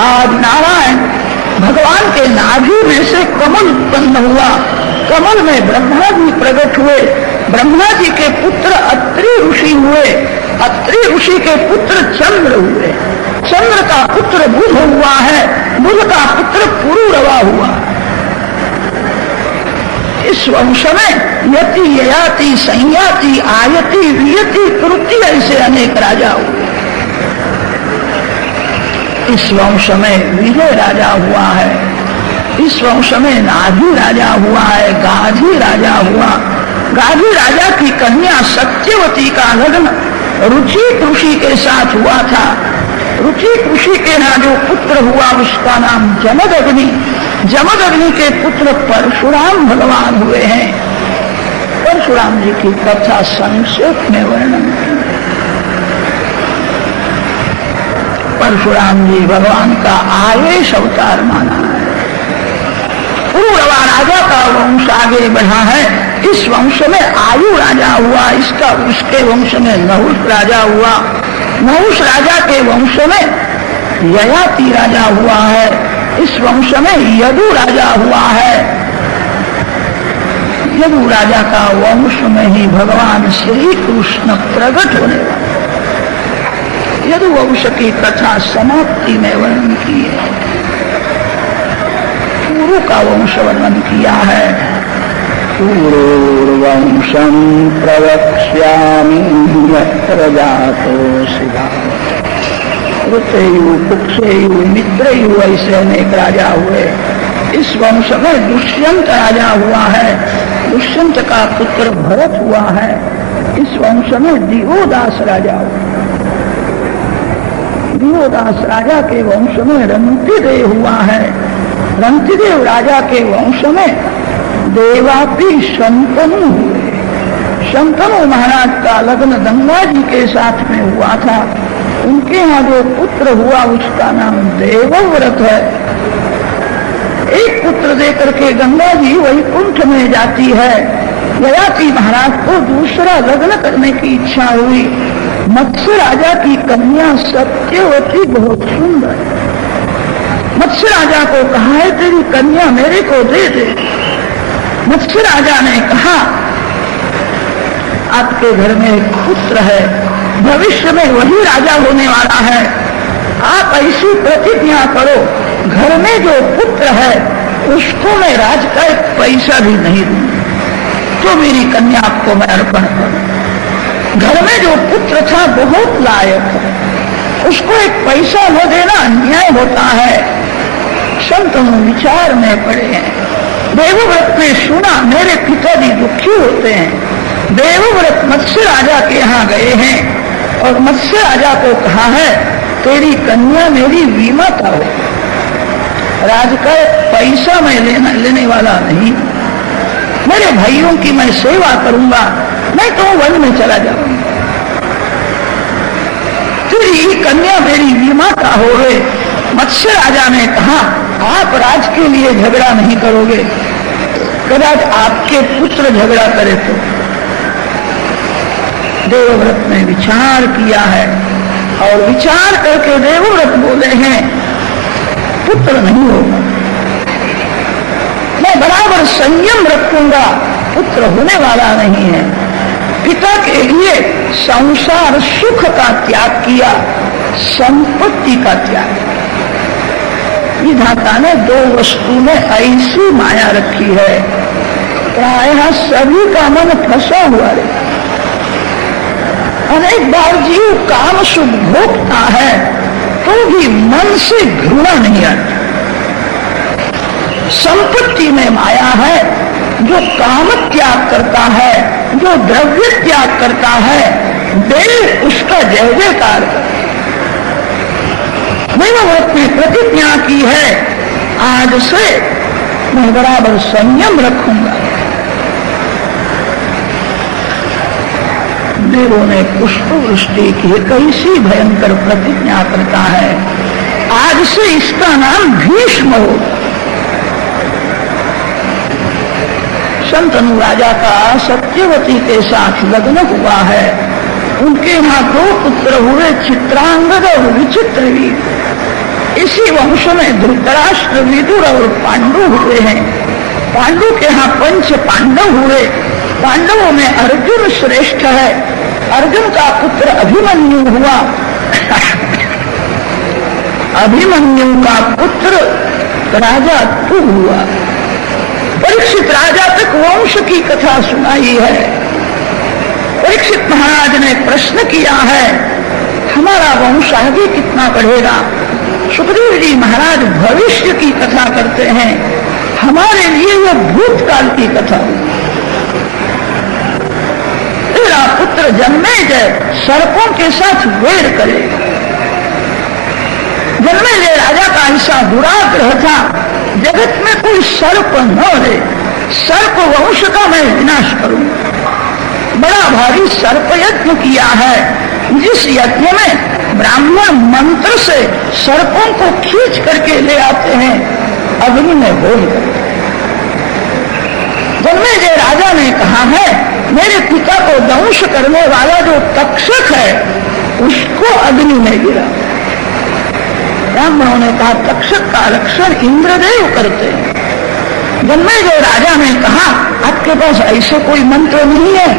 आज नारायण भगवान के नाभि में से कमल उत्पन्न हुआ, कमल में ब्रह्मा जी प्रकट हुए, ब्रह्मा जी के पुत्र अत्रि ऋषि हुए, अत्रि ऋषि के पुत्र चंद्र हुए, चंद्र का पुत्र बुध हुआ है, बुध का पुत्र पुरुरवा हुआ। इस वंश में यति ययाति संयाति आयति वियति कृति ऐसे अनेक राजा हुए। इस वंश में विजय राजा हुआ है, इस वंश में नाभि राजा हुआ है, गाधी राजा हुआ। गाधी राजा की कन्या सत्यवती का लग्न रुचि ऋषि के साथ हुआ था। रुचि ऋषि के यहाँ जो पुत्र हुआ उसका नाम जमदग्नि। जमदग्नि के पुत्र परशुराम भगवान हुए हैं। परशुराम जी की कथा संक्षेप में वर्णन की। परशुराम जी भगवान का आवेश अवतार माना है। पुरुरवा राजा का वंश आगे बढ़ा है, इस वंश में आयु राजा हुआ, उसके वंश में नहुष राजा हुआ, नहुष राजा के वंश में ययाति राजा हुआ है, इस वंश में यदु राजा हुआ है। यदु राजा का वंश में ही भगवान श्री कृष्ण प्रकट होने वाले। यदु वंश की कथा समाप्ति में वर्णन की है। पुरु का वंश वर्णन किया है। पूर्ववंशं प्रवक्ष्यामि यत्र जातोऽसि ऋतयु पुक्षयु मित्रयु ऐसे अनेक राजा हुए। इस वंश में दुष्यंत राजा हुआ है, दुष्यंत का पुत्र भरत हुआ है। इस वंश में दिवोदास राजा हुआ, दिवोदास राजा के वंश में रंतिदेव हुआ है, रंतिदेव राजा के वंश में देवापी शंतनु हुए। शंतनु महाराज का लग्न गंगा जी के साथ में हुआ था। उनके यहाँ जो पुत्र हुआ उसका नाम देवव्रत है। एक पुत्र देकर के गंगा जी वैकुंठ में जाती है। ययाति महाराज को दूसरा लग्न करने की इच्छा हुई। मत्स्य राजा की कन्या सत्यवती बहुत सुंदर। मत्स्य राजा को कहा है तेरी कन्या मेरे को दे दे। मत्स्य राजा ने कहा आपके घर में एक पुत्र है, भविष्य में वही राजा होने वाला है, आप ऐसी प्रतिज्ञा करो घर में जो पुत्र है उसको मैं राज का एक पैसा भी नहीं दूंगा, तो मेरी कन्या आपको मैं अर्पण करूं। घर में जो पुत्र था बहुत लायक है, उसको एक पैसा न देना अन्याय होता है। शंतनु विचार में पड़े हैं। देवव्रत ने सुना मेरे पिताजी दुखी होते हैं। देवव्रत मत्स्य राजा के यहाँ गए हैं और मत्स्य राजा को कहा है तेरी कन्या मेरी विमाता हो, राज का पैसा मैं लेने वाला नहीं, मेरे भाइयों की मैं सेवा करूंगा, मैं तो वन में चला जाऊंगा, तेरी कन्या मेरी विमाता हो गए। मत्स्य राजा ने कहा आप राज के लिए झगड़ा नहीं करोगे, कदाच आपके पुत्र झगड़ा करे तो। देवव्रत ने विचार किया है और विचार करके देवव्रत बोले हैं पुत्र नहीं होगा, मैं बराबर संयम रखूंगा, पुत्र होने वाला नहीं है। पिता के लिए संसार सुख का त्याग किया, संपत्ति का त्याग। विधाता ने दो वस्तु में ऐसी माया रखी है, प्रायः सभी का मन फंसा हुआ है। अनेक बार जीव काम सुख भोगता है तो भी मन से घृणा नहीं आती। संपत्ति में माया है, जो काम त्याग करता है, जो द्रव्य त्याग करता है, देव उसका जय जयकार करता है। देवव्रत ने प्रतिज्ञा की है आज से मैं बराबर संयम रखूंगा। देवों ने पुष्प वृष्टि की, कैसी भयंकर प्रतिज्ञा करता है, आज से इसका नाम भीष्म होगा। शंतनु राजा का सत्यवती के साथ लग्न हुआ है। उनके यहाँ दो पुत्र हुए, चित्रांगद और विचित्रवीर। इसी वंश में धृतराष्ट्र, विदुर और पांडु हुए हैं। पांडु के यहाँ पंच पांडव हुए। पांडवों में अर्जुन श्रेष्ठ है। अर्जुन का पुत्र अभिमन्यु हुआ। अभिमन्यु का पुत्र राजा तु हुआ। परीक्षित राजा तक वंश की कथा सुनाई है। परीक्षित महाराज ने प्रश्न किया है हमारा वंश आगे कितना बढ़ेगा। सुखदेव जी महाराज भविष्य की कथा करते हैं, हमारे लिए यह भूतकाल की कथा हुई। तेरा पुत्र जन्मेजय सर्पों के साथ वैर करेगा। जन्मेजय राजा का ऐसा दुराग्रह था जगत में कोई सर्प न रहे, सर्प वंश का मैं विनाश करूंगा। बड़ा भारी सर्प यज्ञ किया है, जिस यज्ञ में ब्राह्मण मंत्र से सर्पों को खींच करके ले आते हैं, अग्नि में होल करते हैं। जन्मेजय राजा ने कहा है मेरे पिता को दंश करने वाला जो तक्षक है उसको अग्नि में गिरा। ब्राह्मणों ने कहा तक्षक का रक्षण इंद्रदेव करते हैं। जन्मेजय राजा ने कहा आपके पास ऐसे कोई मंत्र नहीं है,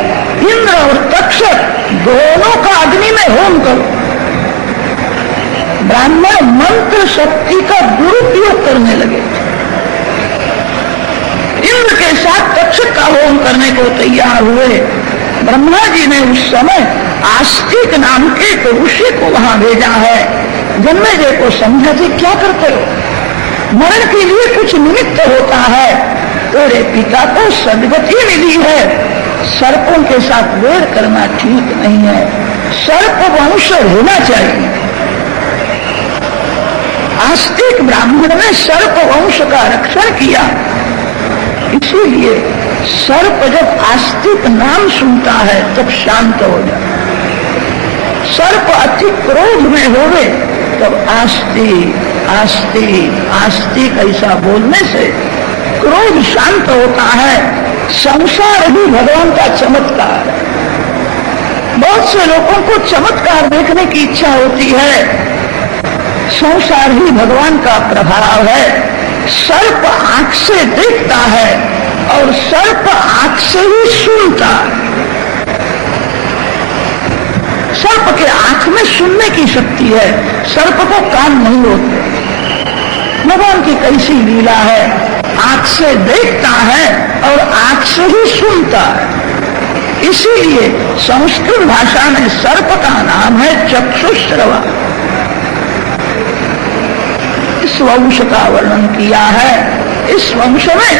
इंद्र और तक्षक दोनों का अग्नि में होम करो। ब्राह्मण मंत्र शक्ति का दुरुपयोग करने लगे। इंद्र के साथ तक्षक का होम करने को तैयार हुए। ब्रह्मा जी ने उस समय आस्तिक नाम के एक ऋषि को वहां भेजा है। जन्मेजय को समझा जी क्या करते हो। मरण के लिए कुछ निमित्त होता है। तेरे पिता को सदगति मिली है, सर्पों के साथ वेर करना ठीक नहीं है, सर्प वंश रहना चाहिए। आस्तिक ब्राह्मण ने सर्प वंश का रक्षण किया, इसीलिए सर्प जब आस्तिक नाम सुनता है तब शांत हो जाता। सर्प अति क्रोध में होवे तब आस्तिक आस्तिक आस्तिक ऐसा बोलने से क्रोध शांत होता है। संसार ही भगवान का चमत्कार है। बहुत से लोगों को चमत्कार देखने की इच्छा होती है, संसार ही भगवान का प्रभाव है। सर्प आंख से देखता है और सर्प आंख से ही सुनता है। सर्प के आंख में सुनने की शक्ति है, सर्प को कान नहीं होते। भगवान की कैसी लीला है, आंख से देखता है और आंख से ही सुनता है। इसीलिए संस्कृत भाषा में सर्प का नाम है चक्षुश्रवा। इस वंश का वर्णन किया है। इस वंश में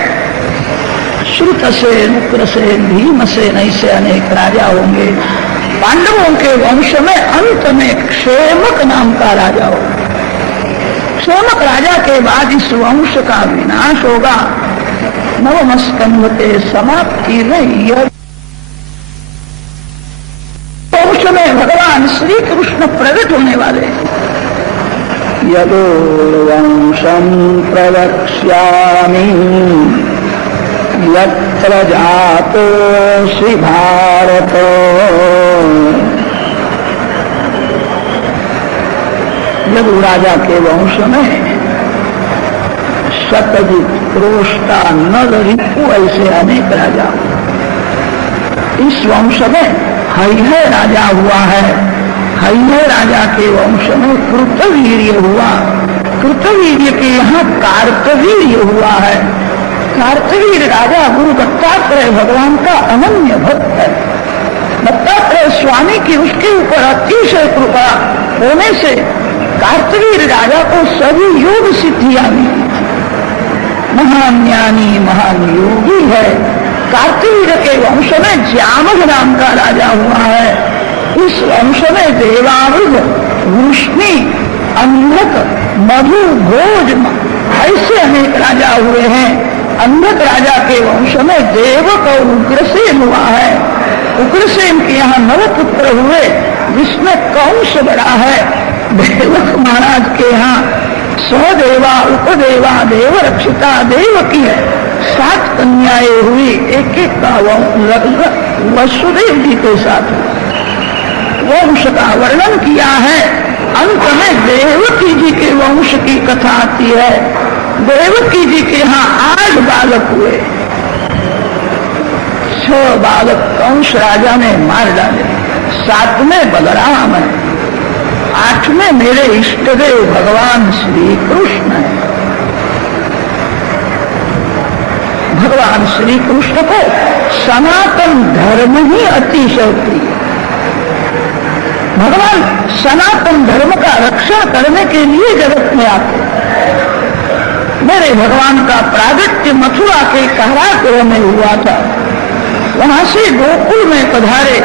श्रुतसेन, उग्रसेन, भीमसेन ऐसे अनेक राजा होंगे। पांडवों के वंश में अंत में क्षेमक नाम का राजा होगा। क्षेमक राजा के बाद इस वंश का विनाश होगा। नवम स्कंध के समाप्ति में यह वंश में भगवान श्री कृष्ण प्रकट होने वाले। यदो वंशं प्रवक्ष्यामि यत्र जातोऽसि भारत। यदु राजा के वंश में सतजित, क्रोष्टा, नल, रिपु ऐसे अनेक राजा। इस वंश में हरिहर राजा हुआ है। हरिहर राजा के वंश में कृतवीर्य हुआ। कृतवीर्य के यहाँ कार्तवीर्य हुआ है। कार्तवीर्य राजा गुरु दत्तात्रेय भगवान का अनन्य भक्त है। दत्तात्रेय स्वामी की उसके ऊपर अतिशय कृपा होने से कार्तवीर्य राजा को सभी योग सिद्धियां मिली। महान ज्ञानी, महान योगी है। कार्तवीर्य के वंश में जामग नाम का राजा हुआ है। इस वंश में देवावृग, वृष्णि, अंधक, मधु, भोज ऐसे अनेक राजा हुए हैं। अंधक राजा के वंश में देवक और उग्रसेन हुआ है। उग्रसेन के यहाँ 9 पुत्र हुए, जिसमें कंस बड़ा है। देवक महाराज के यहाँ स्वदेवा, उपदेवा, देवरक्षिता, देवकी 7 कन्याएं हुई। एक एक का वसुदेव जी के साथ वंश का वर्णन किया है। अंत में देवकी जी के वंश की कथा आती है। देवकी जी के यहाँ 8 बालक हुए। 6 बालक कंस राजा ने मार डाले, 7 में बलराम है, 8 में मेरे इष्टदेव भगवान श्री कृष्ण है। भगवान श्री कृष्ण को सनातन धर्म ही अतिशय प्रिय। भगवान सनातन धर्म का रक्षण करने के लिए जगत में आते। मेरे भगवान का प्रागट्य मथुरा के कहरापुर में हुआ था। वहां से गोकुल में पधारे,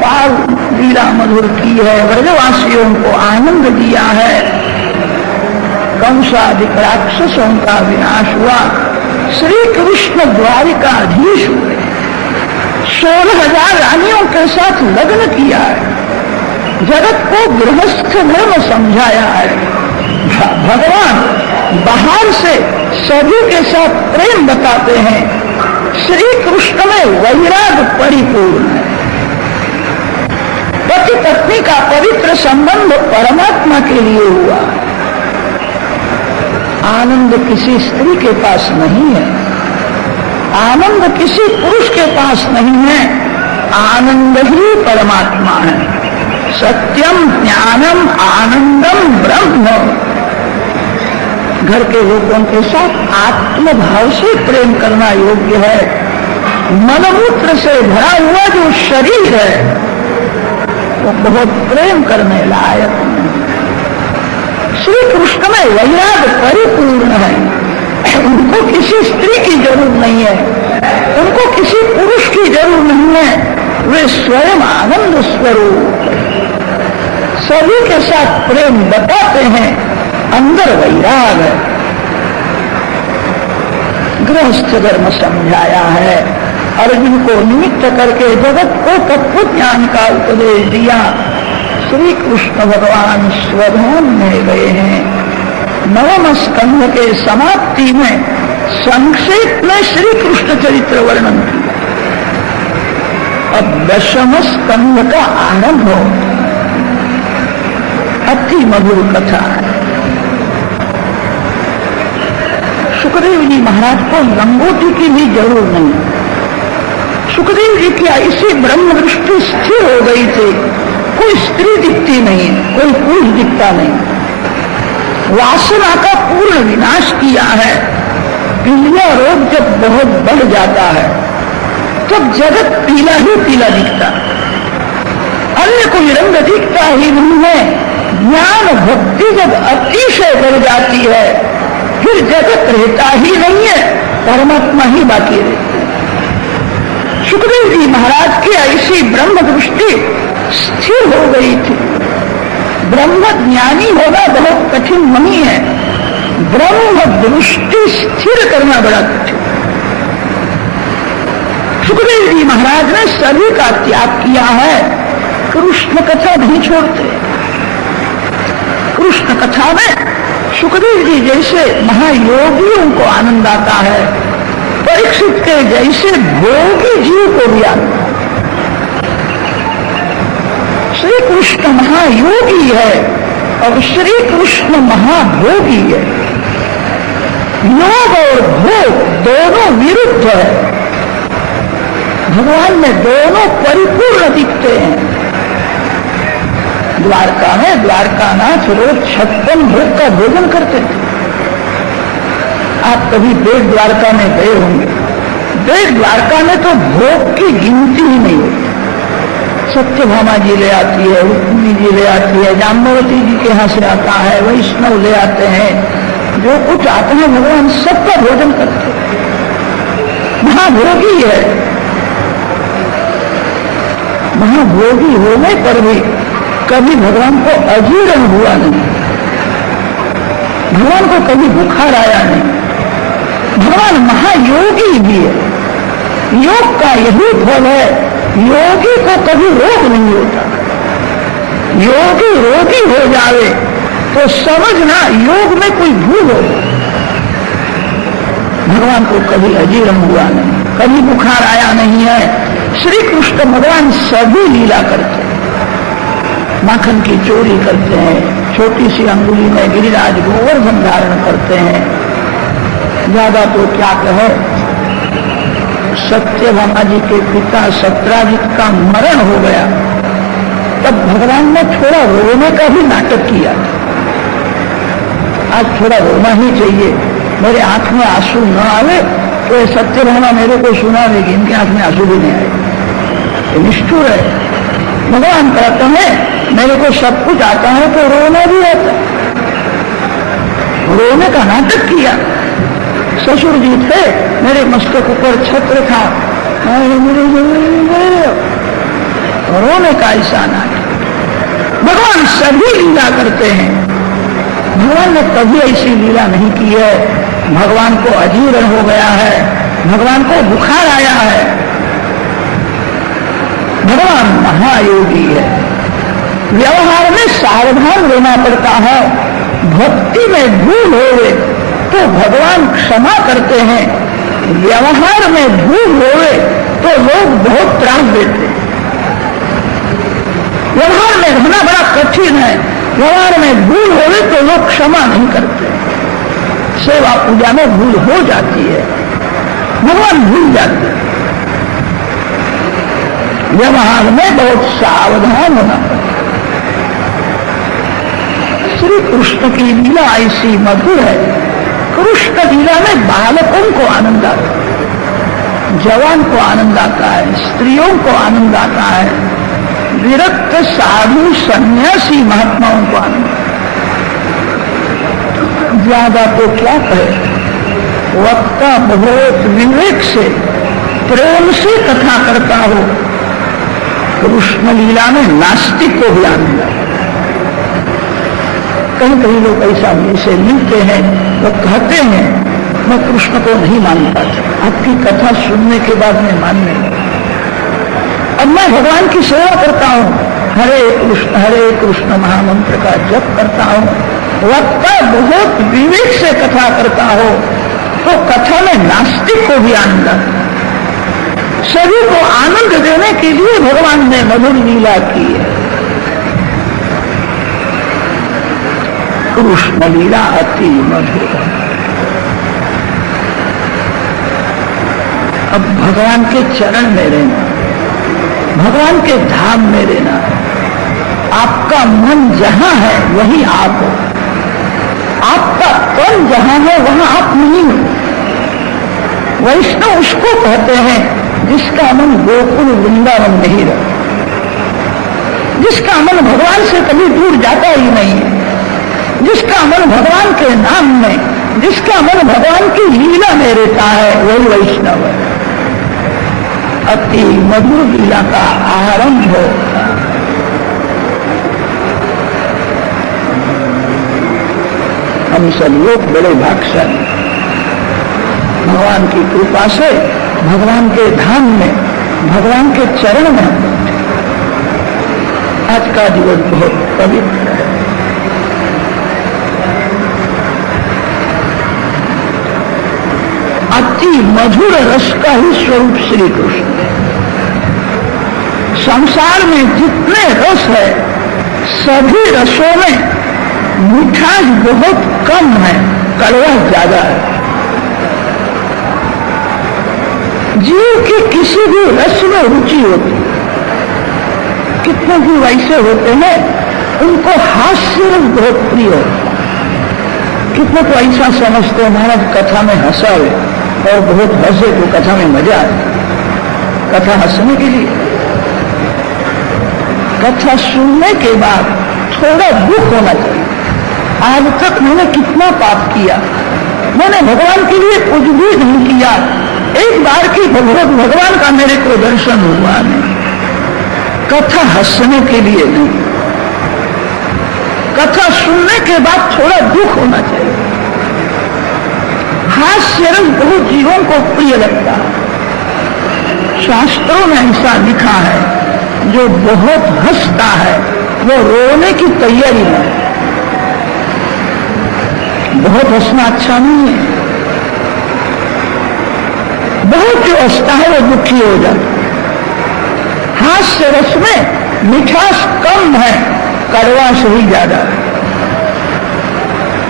बाल लीला मधुर की है, व्रजवासियों को आनंद दिया है। कंसादिक राक्षसों का विनाश हुआ। श्री कृष्ण द्वारिकाधीश हुए। 16,000 रानियों के साथ लग्न किया है। जगत को गृहस्थ धर्म समझाया है। भगवान बाहर से सभी के साथ प्रेम बताते हैं। श्री कृष्ण में वैराग परिपूर्ण है। पति पत्नी का पवित्र संबंध परमात्मा के लिए हुआ। आनंद किसी स्त्री के पास नहीं है, आनंद किसी पुरुष के पास नहीं है। आनंद ही परमात्मा है। सत्यम, ज्ञानम, आनंदम ब्रह्म। घर के लोगों के साथ आत्मभाव से प्रेम करना योग्य है। मनमूत्र से भरा हुआ जो शरीर है वो बहुत प्रेम करने लायक नहीं। श्री कृष्ण में वैराग परिपूर्ण है। उनको किसी स्त्री की जरूरत नहीं है, उनको किसी पुरुष की जरूरत नहीं है, वे स्वयं आनंद स्वरूप सभी के साथ प्रेम बताते हैं, अंदर वैराग है। गृहस्थ धर्म समझाया है, अर्जुन को निमित्त करके जगत को तत्व ज्ञान का उपदेश दिया। श्री कृष्ण भगवान स्वधाम में गए हैं। नवम स्कंध के समाप्ति में संक्षेप में श्री कृष्ण चरित्र वर्णन किया। अब दशम स्कंध का आरंभ हो, अति मधुर कथा है। सुखदेव जी महाराज को लंगोटी की भी जरूरत नहीं। सुखदेव जी की ऐसी ब्रह्म दृष्टि स्थिर हो गई थी, कोई स्त्री दिखती नहीं, कोई पुरुष दिखता नहीं। वासना का पूर्ण विनाश किया है। पीलिया रोग जब बहुत बढ़ जाता है तब जगत पीला ही पीला दिखता, अन्य कोई रंग दिखता ही नहीं है। ज्ञान भक्ति जब अतिशय बढ़ जाती है फिर जगत रहता ही नहीं है, परमात्मा ही बाकी रहता है। सुखदेव जी महाराज की ऐसी ब्रह्म दृष्टि स्थिर हो गई थी। ब्रह्म ज्ञानी होना बहुत कठिन नहीं है, ब्रह्म दृष्टि स्थिर करना बड़ा कठिन। सुखदेव जी महाराज ने सभी का त्याग किया है, कृष्ण कथा नहीं छोड़ते। कृष्ण कथा में सुखदेव जी जैसे महायोगियों को आनंद आता है, परीक्षित के जैसे भोगी जीव को भी आनंद। श्री कृष्ण महायोगी है और श्री कृष्ण महाभोगी है। योग और भोग दोनों विरुद्ध है, भगवान में दोनों परिपूर्ण दिखते हैं। द्वारका में द्वारकानाथ रोज 56 भोग का भोजन करते थे। आप कभी बेट द्वारका में गए होंगे, बेट द्वारका में तो भोग की गिनती ही नहीं होती। सत्यभामा जी ले आती है, रुक्मिणी जी ले आती है, जाम्बवती जी के यहाँ से आता है, वैष्णव ले आते हैं, जो कुछ आता है भगवान सबका भोजन करते हैं। महाभोगी है, महाभोगी होने पर भी कभी भगवान को अजीर्ण हुआ नहीं, भगवान को कभी बुखार आया नहीं। भगवान महायोगी भी है, योग का यही फल है। योगी को कभी रोग नहीं होता। योगी रोगी हो जावे तो समझना योग में कोई भूल हो। भगवान को कभी अजीर्ण हुआ नहीं, कभी बुखार आया नहीं है। श्री कृष्ण भगवान सभी लीला करते हैं, माखन की चोरी करते हैं, छोटी सी अंगुली में गिरिराज गोवर्धन धारण करते हैं। ज्यादा तो क्या कहे, सत्यभामा जी के पिता सत्राजित का मरण हो गया तब भगवान ने थोड़ा रोने का भी नाटक किया। आज थोड़ा रोना ही चाहिए, मेरे आंख में आंसू न आवे तो सत्यभामा मेरे को सुना देगी, इनके आंख में आंसू भी नहीं आए। ये निष्ठुर है। भगवान कहते हैं मेरे को सब कुछ आता है तो रोना भी आता है। रोने का नाटक किया। ससुर जी थे, मेरे मस्तक ऊपर छत्र था, रोने का ऐसा नाटक। भगवान सभी लीला करते हैं, भगवान ने कभी ऐसी लीला नहीं की है। भगवान को अजीर्ण हो गया है, भगवान को बुखार आया है। भगवान महायोगी है। व्यवहार में सावधान रहना पड़ता है। भक्ति में भूल होवे तो भगवान क्षमा करते हैं, व्यवहार में भूल होवे तो लोग बहुत त्रास देते हैं। व्यवहार में रहना बड़ा कठिन है, व्यवहार में भूल होवे तो लोग क्षमा नहीं करते। सेवा पूजा में भूल हो जाती है, भगवान भूल जाते हैं। व्यवहार में बहुत सावधान होना पड़ता है। श्री कृष्ण की लीला ऐसी मधुर है। कृष्ण लीला में बालकों को आनंद आता है, जवान को आनंद आता है, स्त्रियों को आनंद आता है, विरक्त साधु सन्यासी महात्माओं को आनंद आता है। ज्यादा तो क्या कहे, वक्ता बहुत विवेक से प्रेम से कथा करता हो। कृष्ण लीला में नास्तिक को भी आनंद आता। कहीं कहीं लोग ऐसा मुझसे मिलते हैं, वो कहते हैं मैं कृष्ण को नहीं मानता था, आपकी कथा सुनने के बाद मैं मानने लगा। अब मैं भगवान की सेवा करता हूं, हरे कृष्ण महामंत्र का जप करता हूं। वक्ता बहुत विवेक से कथा करता हो तो कथा में नास्तिक को भी आनंद आता। सभी को आनंद देने के लिए भगवान ने मधुर लीला की है। कृष्ण लीला अति मधुर। अब भगवान के चरण में रहना, भगवान के धाम में रहना। आपका मन जहां है वही आप हो, आपका तन जहां है वहां आप नहीं हो। वैष्णव उसको कहते हैं जिसका मन गोकुल वृंदावन नहीं रहा, जिसका मन भगवान से कभी दूर जाता ही नहीं है, जिसका मन भगवान के नाम में, जिसका मन भगवान की लीला में रहता है, वही वैष्णव है। अति मधुर लीला का आरंभ हो। हम सब लोग बड़े भाग्यशाली, भगवान की कृपा से भगवान के धाम में, भगवान के चरण में हम बैठे। आज का दिवस बहुत पवित्र है। अति मधुर रस का ही स्वरूप श्री कृष्ण है। संसार में जितने रस है सभी रसों में मिठास बहुत कम है, कड़वा ज्यादा है। जीव की किसी भी रस में रुचि होती, कितने भी वैसे होते हैं उनको हास्य रस बहुत प्रिय होता। कितने तो ऐसा समझते हैं महाराज कथा में हंसावे और बहुत हंसे तो कथा में मजा आए। कथा हंसने के लिए, कथा सुनने के बाद थोड़ा दुख होना चाहिए। आज तक मैंने कितना पाप किया, मैंने भगवान के लिए कुछ भी नहीं किया, एक बार की भगवान का मेरे को दर्शन हुआ नहीं। कथा हंसने के लिए नहीं, कथा सुनने के बाद थोड़ा दुख होना चाहिए। हास्य रस बहुत जीवों को प्रिय लगता है। शास्त्रों में ऐसा लिखा है, जो बहुत हंसता है वो रोने की तैयारी में। बहुत हंसना अच्छा नहीं है, बहुत जो हंसता है वो दुखी हो जाता है। हास्य रस में मिठास कम है, कड़वा से ही ज्यादा है।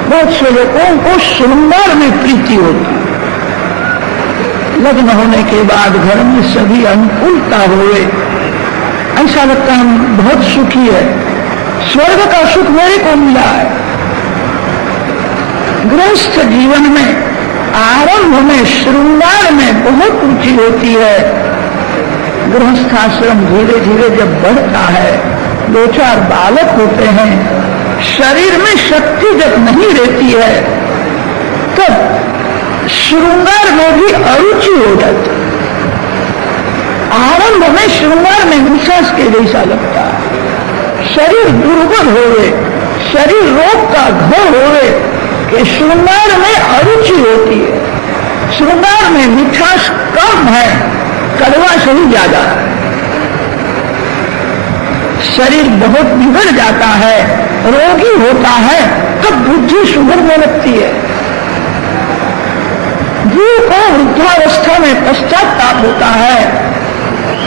बहुत से लोगों को श्रृंगार में प्रीति होती है। लग्न होने के बाद घर में सभी अनुकूलता हुए, ऐसा लगता है हम बहुत सुखी है, स्वर्ग का सुख मेरे को मिला है। गृहस्थ जीवन में आरंभ में श्रृंगार में बहुत रुचि होती है। गृहस्थाश्रम धीरे धीरे जब बढ़ता है, 2-4 बालक होते हैं, शरीर में शक्ति जब नहीं रहती है तब श्रृंगार में भी अरुचि हो जाती है। आरंभ में श्रृंगार में विश्वास के जैसा लगता है। शरीर दुर्बल होवे, शरीर रोग का घर होवे कि श्रृंगार में अरुचि होती है। श्रृंगार में मिठास कम है, कड़वा से ही ज्यादा है। शरीर बहुत बिगड़ जाता है, रोगी होता है, तब बुद्धि सुधरने लगती है। जीव को वृद्धावस्था में पश्चाताप होता है,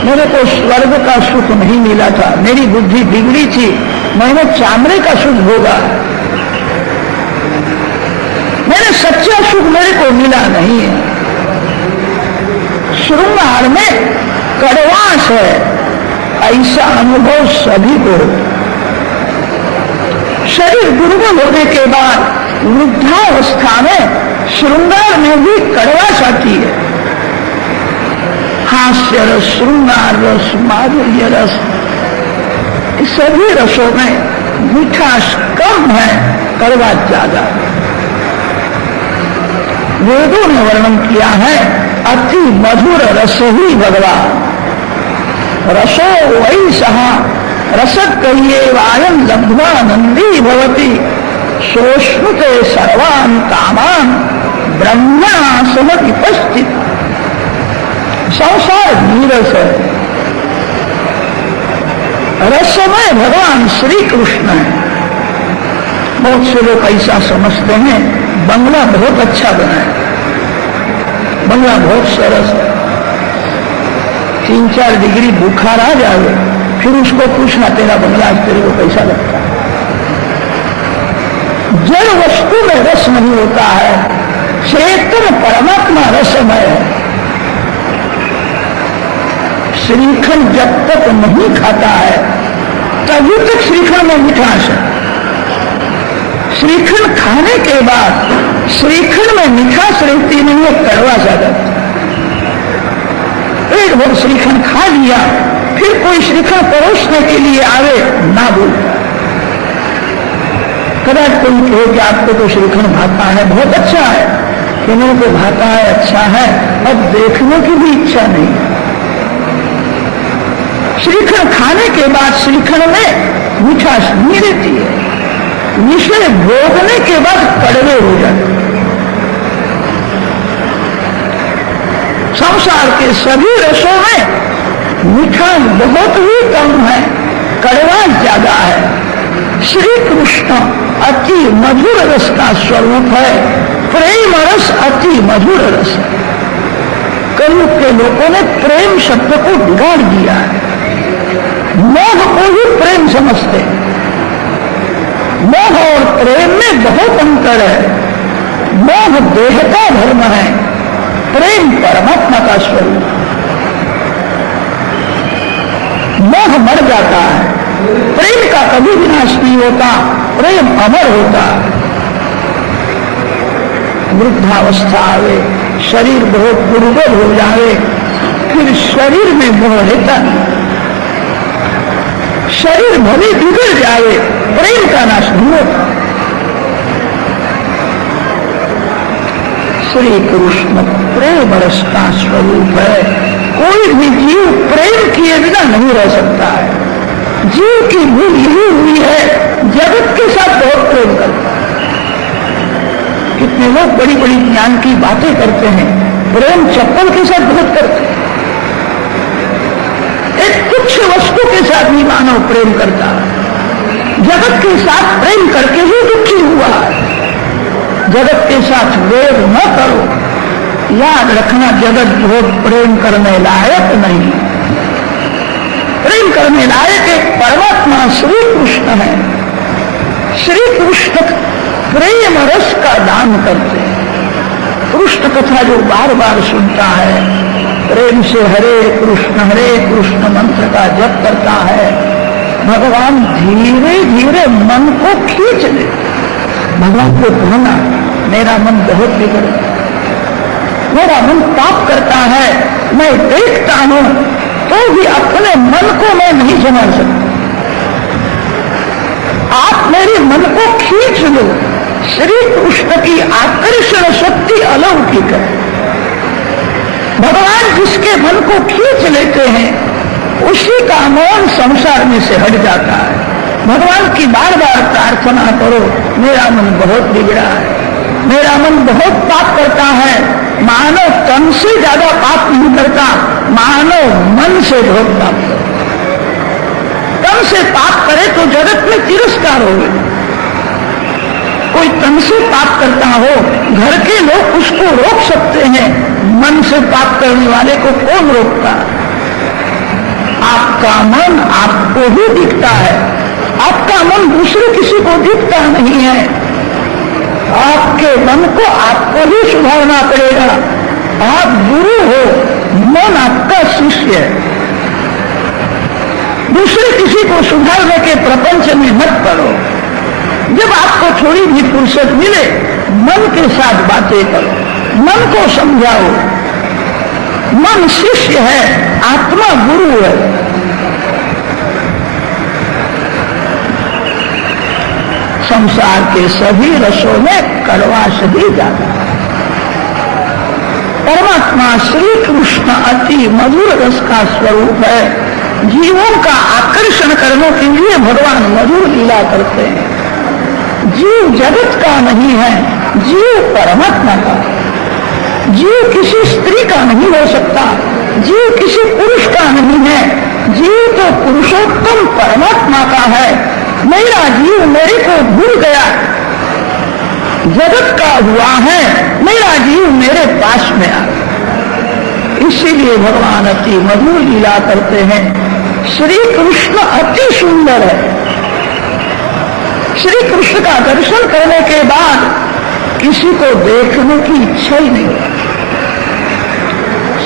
मेरे को स्वर्ग का सुख नहीं मिला था, मेरी बुद्धि बिगड़ी थी, मैंने चामड़े का सुख भोगा, मेरे सच्चा सुख मेरे को मिला नहीं है। श्रृंगार में कड़वास है, ऐसा अनुभव सभी को। शरीर दुर्बल होने के बाद वृद्धावस्था में श्रृंगार में भी कड़वास आती है। हास्य रस, श्रृंगार रस, माधुर्य रस, इस सभी रसों में मिठास कम है, कड़वा ज्यादा है। वेदों ने वर्णन किया है, अति मधुर रस ही भगवान। रसो वही सहा रसद कहिए वायन लब्ध्वा नंदी भवती सोष्णुते सर्वान कामान ब्रह्मणा सह उपस्थित। संसार नीरस है, रसमय भगवान श्री कृष्ण है। बहुत से लोग ऐसा समझते हैं बंगला बहुत अच्छा बना है, बंगला बहुत सरस है, 3-4 डिग्री बुखार आ जाए फिर उसको पूछना तेरा बंगला तेरे को कैसा लगता है। जड़ वस्तु में रस नहीं होता है, चेतन परमात्मा रसमय है। श्रीखंड जब तक नहीं खाता है तभी तक श्रीखंड में मिठास है। श्रीखंड खाने के बाद श्रीखंड में मिठास रहती नहीं है, कड़वा सा जाता। पेट भर श्रीखंड खा लिया फिर कोई श्रीखंड परोसने के लिए आवे ना बोल। कदाच कोई कहे कि आपको तो श्रीखंड भाता है, बहुत अच्छा है, कि मेरे को भाता है, अच्छा है, अब देखने की भी इच्छा नहीं। श्रीखंड खाने के बाद श्रीखंड में मिठास नहीं रहती है, विषय भोगने के बाद कड़वे हो जाते। संसार के सभी रसों में मिठास बहुत ही कम है, कड़वा ज्यादा है। श्री कृष्ण अति मधुर रस का स्वरूप है, प्रेम रस अति मधुर रस है। कलयुग के लोगों ने प्रेम शब्द को बिगाड़ दिया है, मोह को ही प्रेम समझते। मोह और प्रेम में बहुत अंतर है। मोह देह का धर्म है, प्रेम परमात्मा का स्वरूप। मोह मर जाता है, प्रेम का कभी विनाश नहीं होता, प्रेम अमर होता है। वृद्धावस्था आवे, शरीर बहुत दुर्बल हो जाए, फिर शरीर में मोह रहता नहीं। शरीर भले बिगड़ जाए, प्रेम का नाश नहीं होता। श्री कृष्ण प्रेम रस का स्वरूप है। कोई भी जीव प्रेम किए बिना नहीं रह सकता है। जीव की भूल यही हुई है, जगत के साथ बहुत प्रेम करता है। कितने लोग बड़ी बड़ी ज्ञान की बातें करते हैं, प्रेम चप्पल के साथ बहुत करते हैं। एक तुच्छ वस्तु के साथ भी मानव प्रेम करता है, जगत के साथ प्रेम करके ही दुखी हुआ है। जगत के साथ वेर न करो, याद रखना जगत बहुत प्रेम करने लायक नहीं। प्रेम करने लायक एक परमात्मा श्री कृष्ण है। श्री कृष्ण प्रेम रस का दान करते हैं। कृष्ण कथा जो बार बार सुनता है, प्रेम से हरे कृष्ण मंत्र का जप करता है, भगवान धीरे धीरे मन को खींच ले। भगवान को कहना मेरा मन बहुत बिगड़ गया, मेरा मन पाप करता है, मैं देखता हूं तो भी अपने मन को मैं नहीं संभाल सकता। आप मेरे मन को खींच लो। श्री कृष्ण की आकर्षण शक्ति अलौकिक है। भगवान जिसके मन को खींच लेते हैं उसी का मन संसार में से हट जाता है। भगवान की बार बार प्रार्थना करो, मेरा मन बहुत बिगड़ा है, मेरा मन बहुत पाप करता है। मानव तन से ज्यादा पाप नहीं करता, मानव मन से बहुत पाप करता। तन से पाप करे तो जगत में तिरस्कार हो। कोई तन से पाप करता हो, घर के लोग उसको रोक सकते हैं, मन से पाप करने वाले को कौन रोकता? आपका मन आपको ही दिखता है, आपका मन दूसरे किसी को दिखता नहीं है। आपके मन को आपको ही सुधारना पड़ेगा। आप गुरु हो, मन आपका शिष्य है। दूसरे किसी को सुधारने के प्रपंच में मत करो। जब आपको थोड़ी भी फुर्सत मिले, मन के साथ बातें करो, मन को समझाओ। मन शिष्य है, आत्मा गुरु है। संसार के सभी रसों में कड़वा सही जाता है। परमात्मा श्री कृष्ण अति मधुर रस का स्वरूप है। जीवों का आकर्षण करने के लिए भगवान मधुर लीला करते हैं। जीव जगत का नहीं है, जीव परमात्मा का। जीव किसी स्त्री का नहीं हो सकता, जीव किसी पुरुष का नहीं है, जीव तो पुरुषोत्तम परमात्मा का है। मेरा जीव मेरे को भूल गया, जगत का हुआ है, मेरा जीव मेरे पास में आ गया। इसीलिए भगवान अति मधुर लीला करते हैं। श्री कृष्ण अति सुंदर है। श्री कृष्ण का दर्शन करने के बाद किसी को देखने की इच्छा ही नहीं होती।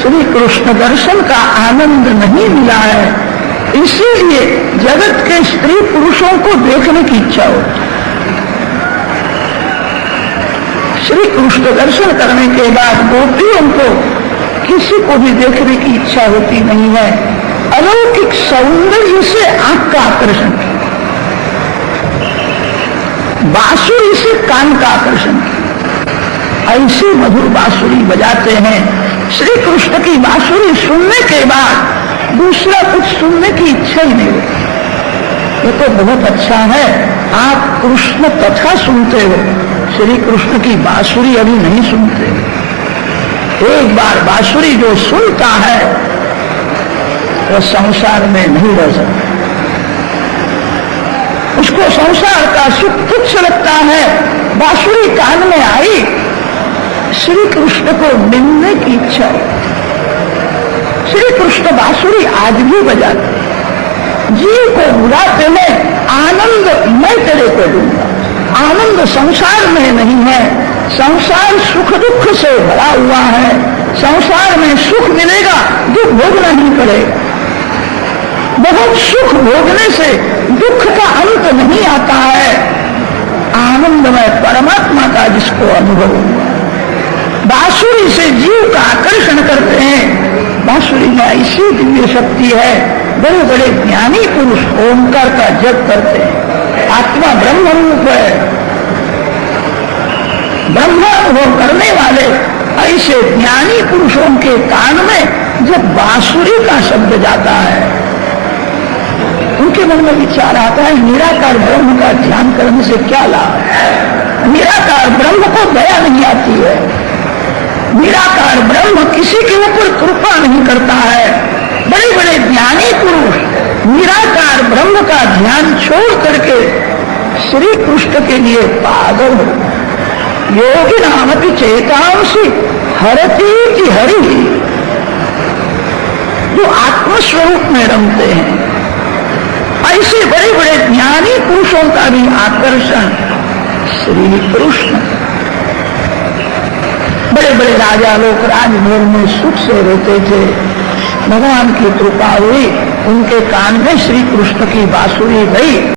श्री कृष्ण दर्शन का आनंद नहीं मिला है, इसीलिए जगत के स्त्री पुरुषों को देखने की इच्छा होती। श्री कृष्ण दर्शन करने के बाद गोपियों को किसी को भी देखने की इच्छा होती नहीं है। अलौकिक सौंदर्य से आंख का आकर्षण किया, बांसुरी से कान का आकर्षण किया। ऐसी मधुर बांसुरी बजाते हैं। श्री कृष्ण की बांसुरी सुनने के बाद दूसरा कुछ सुनने की इच्छा ही नहीं होती। ये तो बहुत अच्छा है, आप कृष्ण कथा सुनते हो, श्री कृष्ण की बांसुरी अभी नहीं सुनते। एक बार बांसुरी जो सुनता है वो संसार में नहीं रह सकता। उसको संसार का सुख तुच्छ लगता है। बांसुरी कान में आई, श्री कृष्ण को मिलने की इच्छा है। श्री कृष्ण बांसुरी आज भी बजाते, जीव को बुलाते हैं, आनंद मैं तेरे को दूंगा। आनंद संसार में नहीं है, संसार सुख दुख से भरा हुआ है। संसार में सुख मिलेगा, दुख भोगना नहीं पड़ेगा। बहुत सुख भोगने से दुख का अंत नहीं आता है। आनंद में परमात्मा का जिसको अनुभव हुआ, बांसुरी से जीव का आकर्षण करते हैं। बांसुरी में ऐसी दिव्य शक्ति है। बड़े बड़े ज्ञानी पुरुष ओंकार का जप करते हैं। आत्मा ब्रह्म रूप है। ब्रह्मानुभव करने वाले ऐसे ज्ञानी पुरुषों के कान में जब बांसुरी का शब्द जाता है, उनके मन में विचार आता है, निराकार ब्रह्म का ध्यान करने से क्या लाभ है। निराकार ब्रह्म को दया नहीं आती है। निराकार ब्रह्म किसी के ऊपर कृपा नहीं करता है। बड़े बड़े ज्ञानी पुरुष निराकार ब्रह्म का ध्यान छोड़ करके श्री कृष्ण के लिए पागल हो। योगी नामति चेतांसी हरती की हरि, जो आत्मस्वरूप में रमते हैं। ऐसे बड़े बड़े ज्ञानी पुरुषों का भी आकर्षण श्री कृष्ण। बड़े बड़े राजा लोग राजभवन में सुख से रहते थे। भगवान की कृपा हुई, उनके कान में श्री कृष्ण की बांसुरी गई।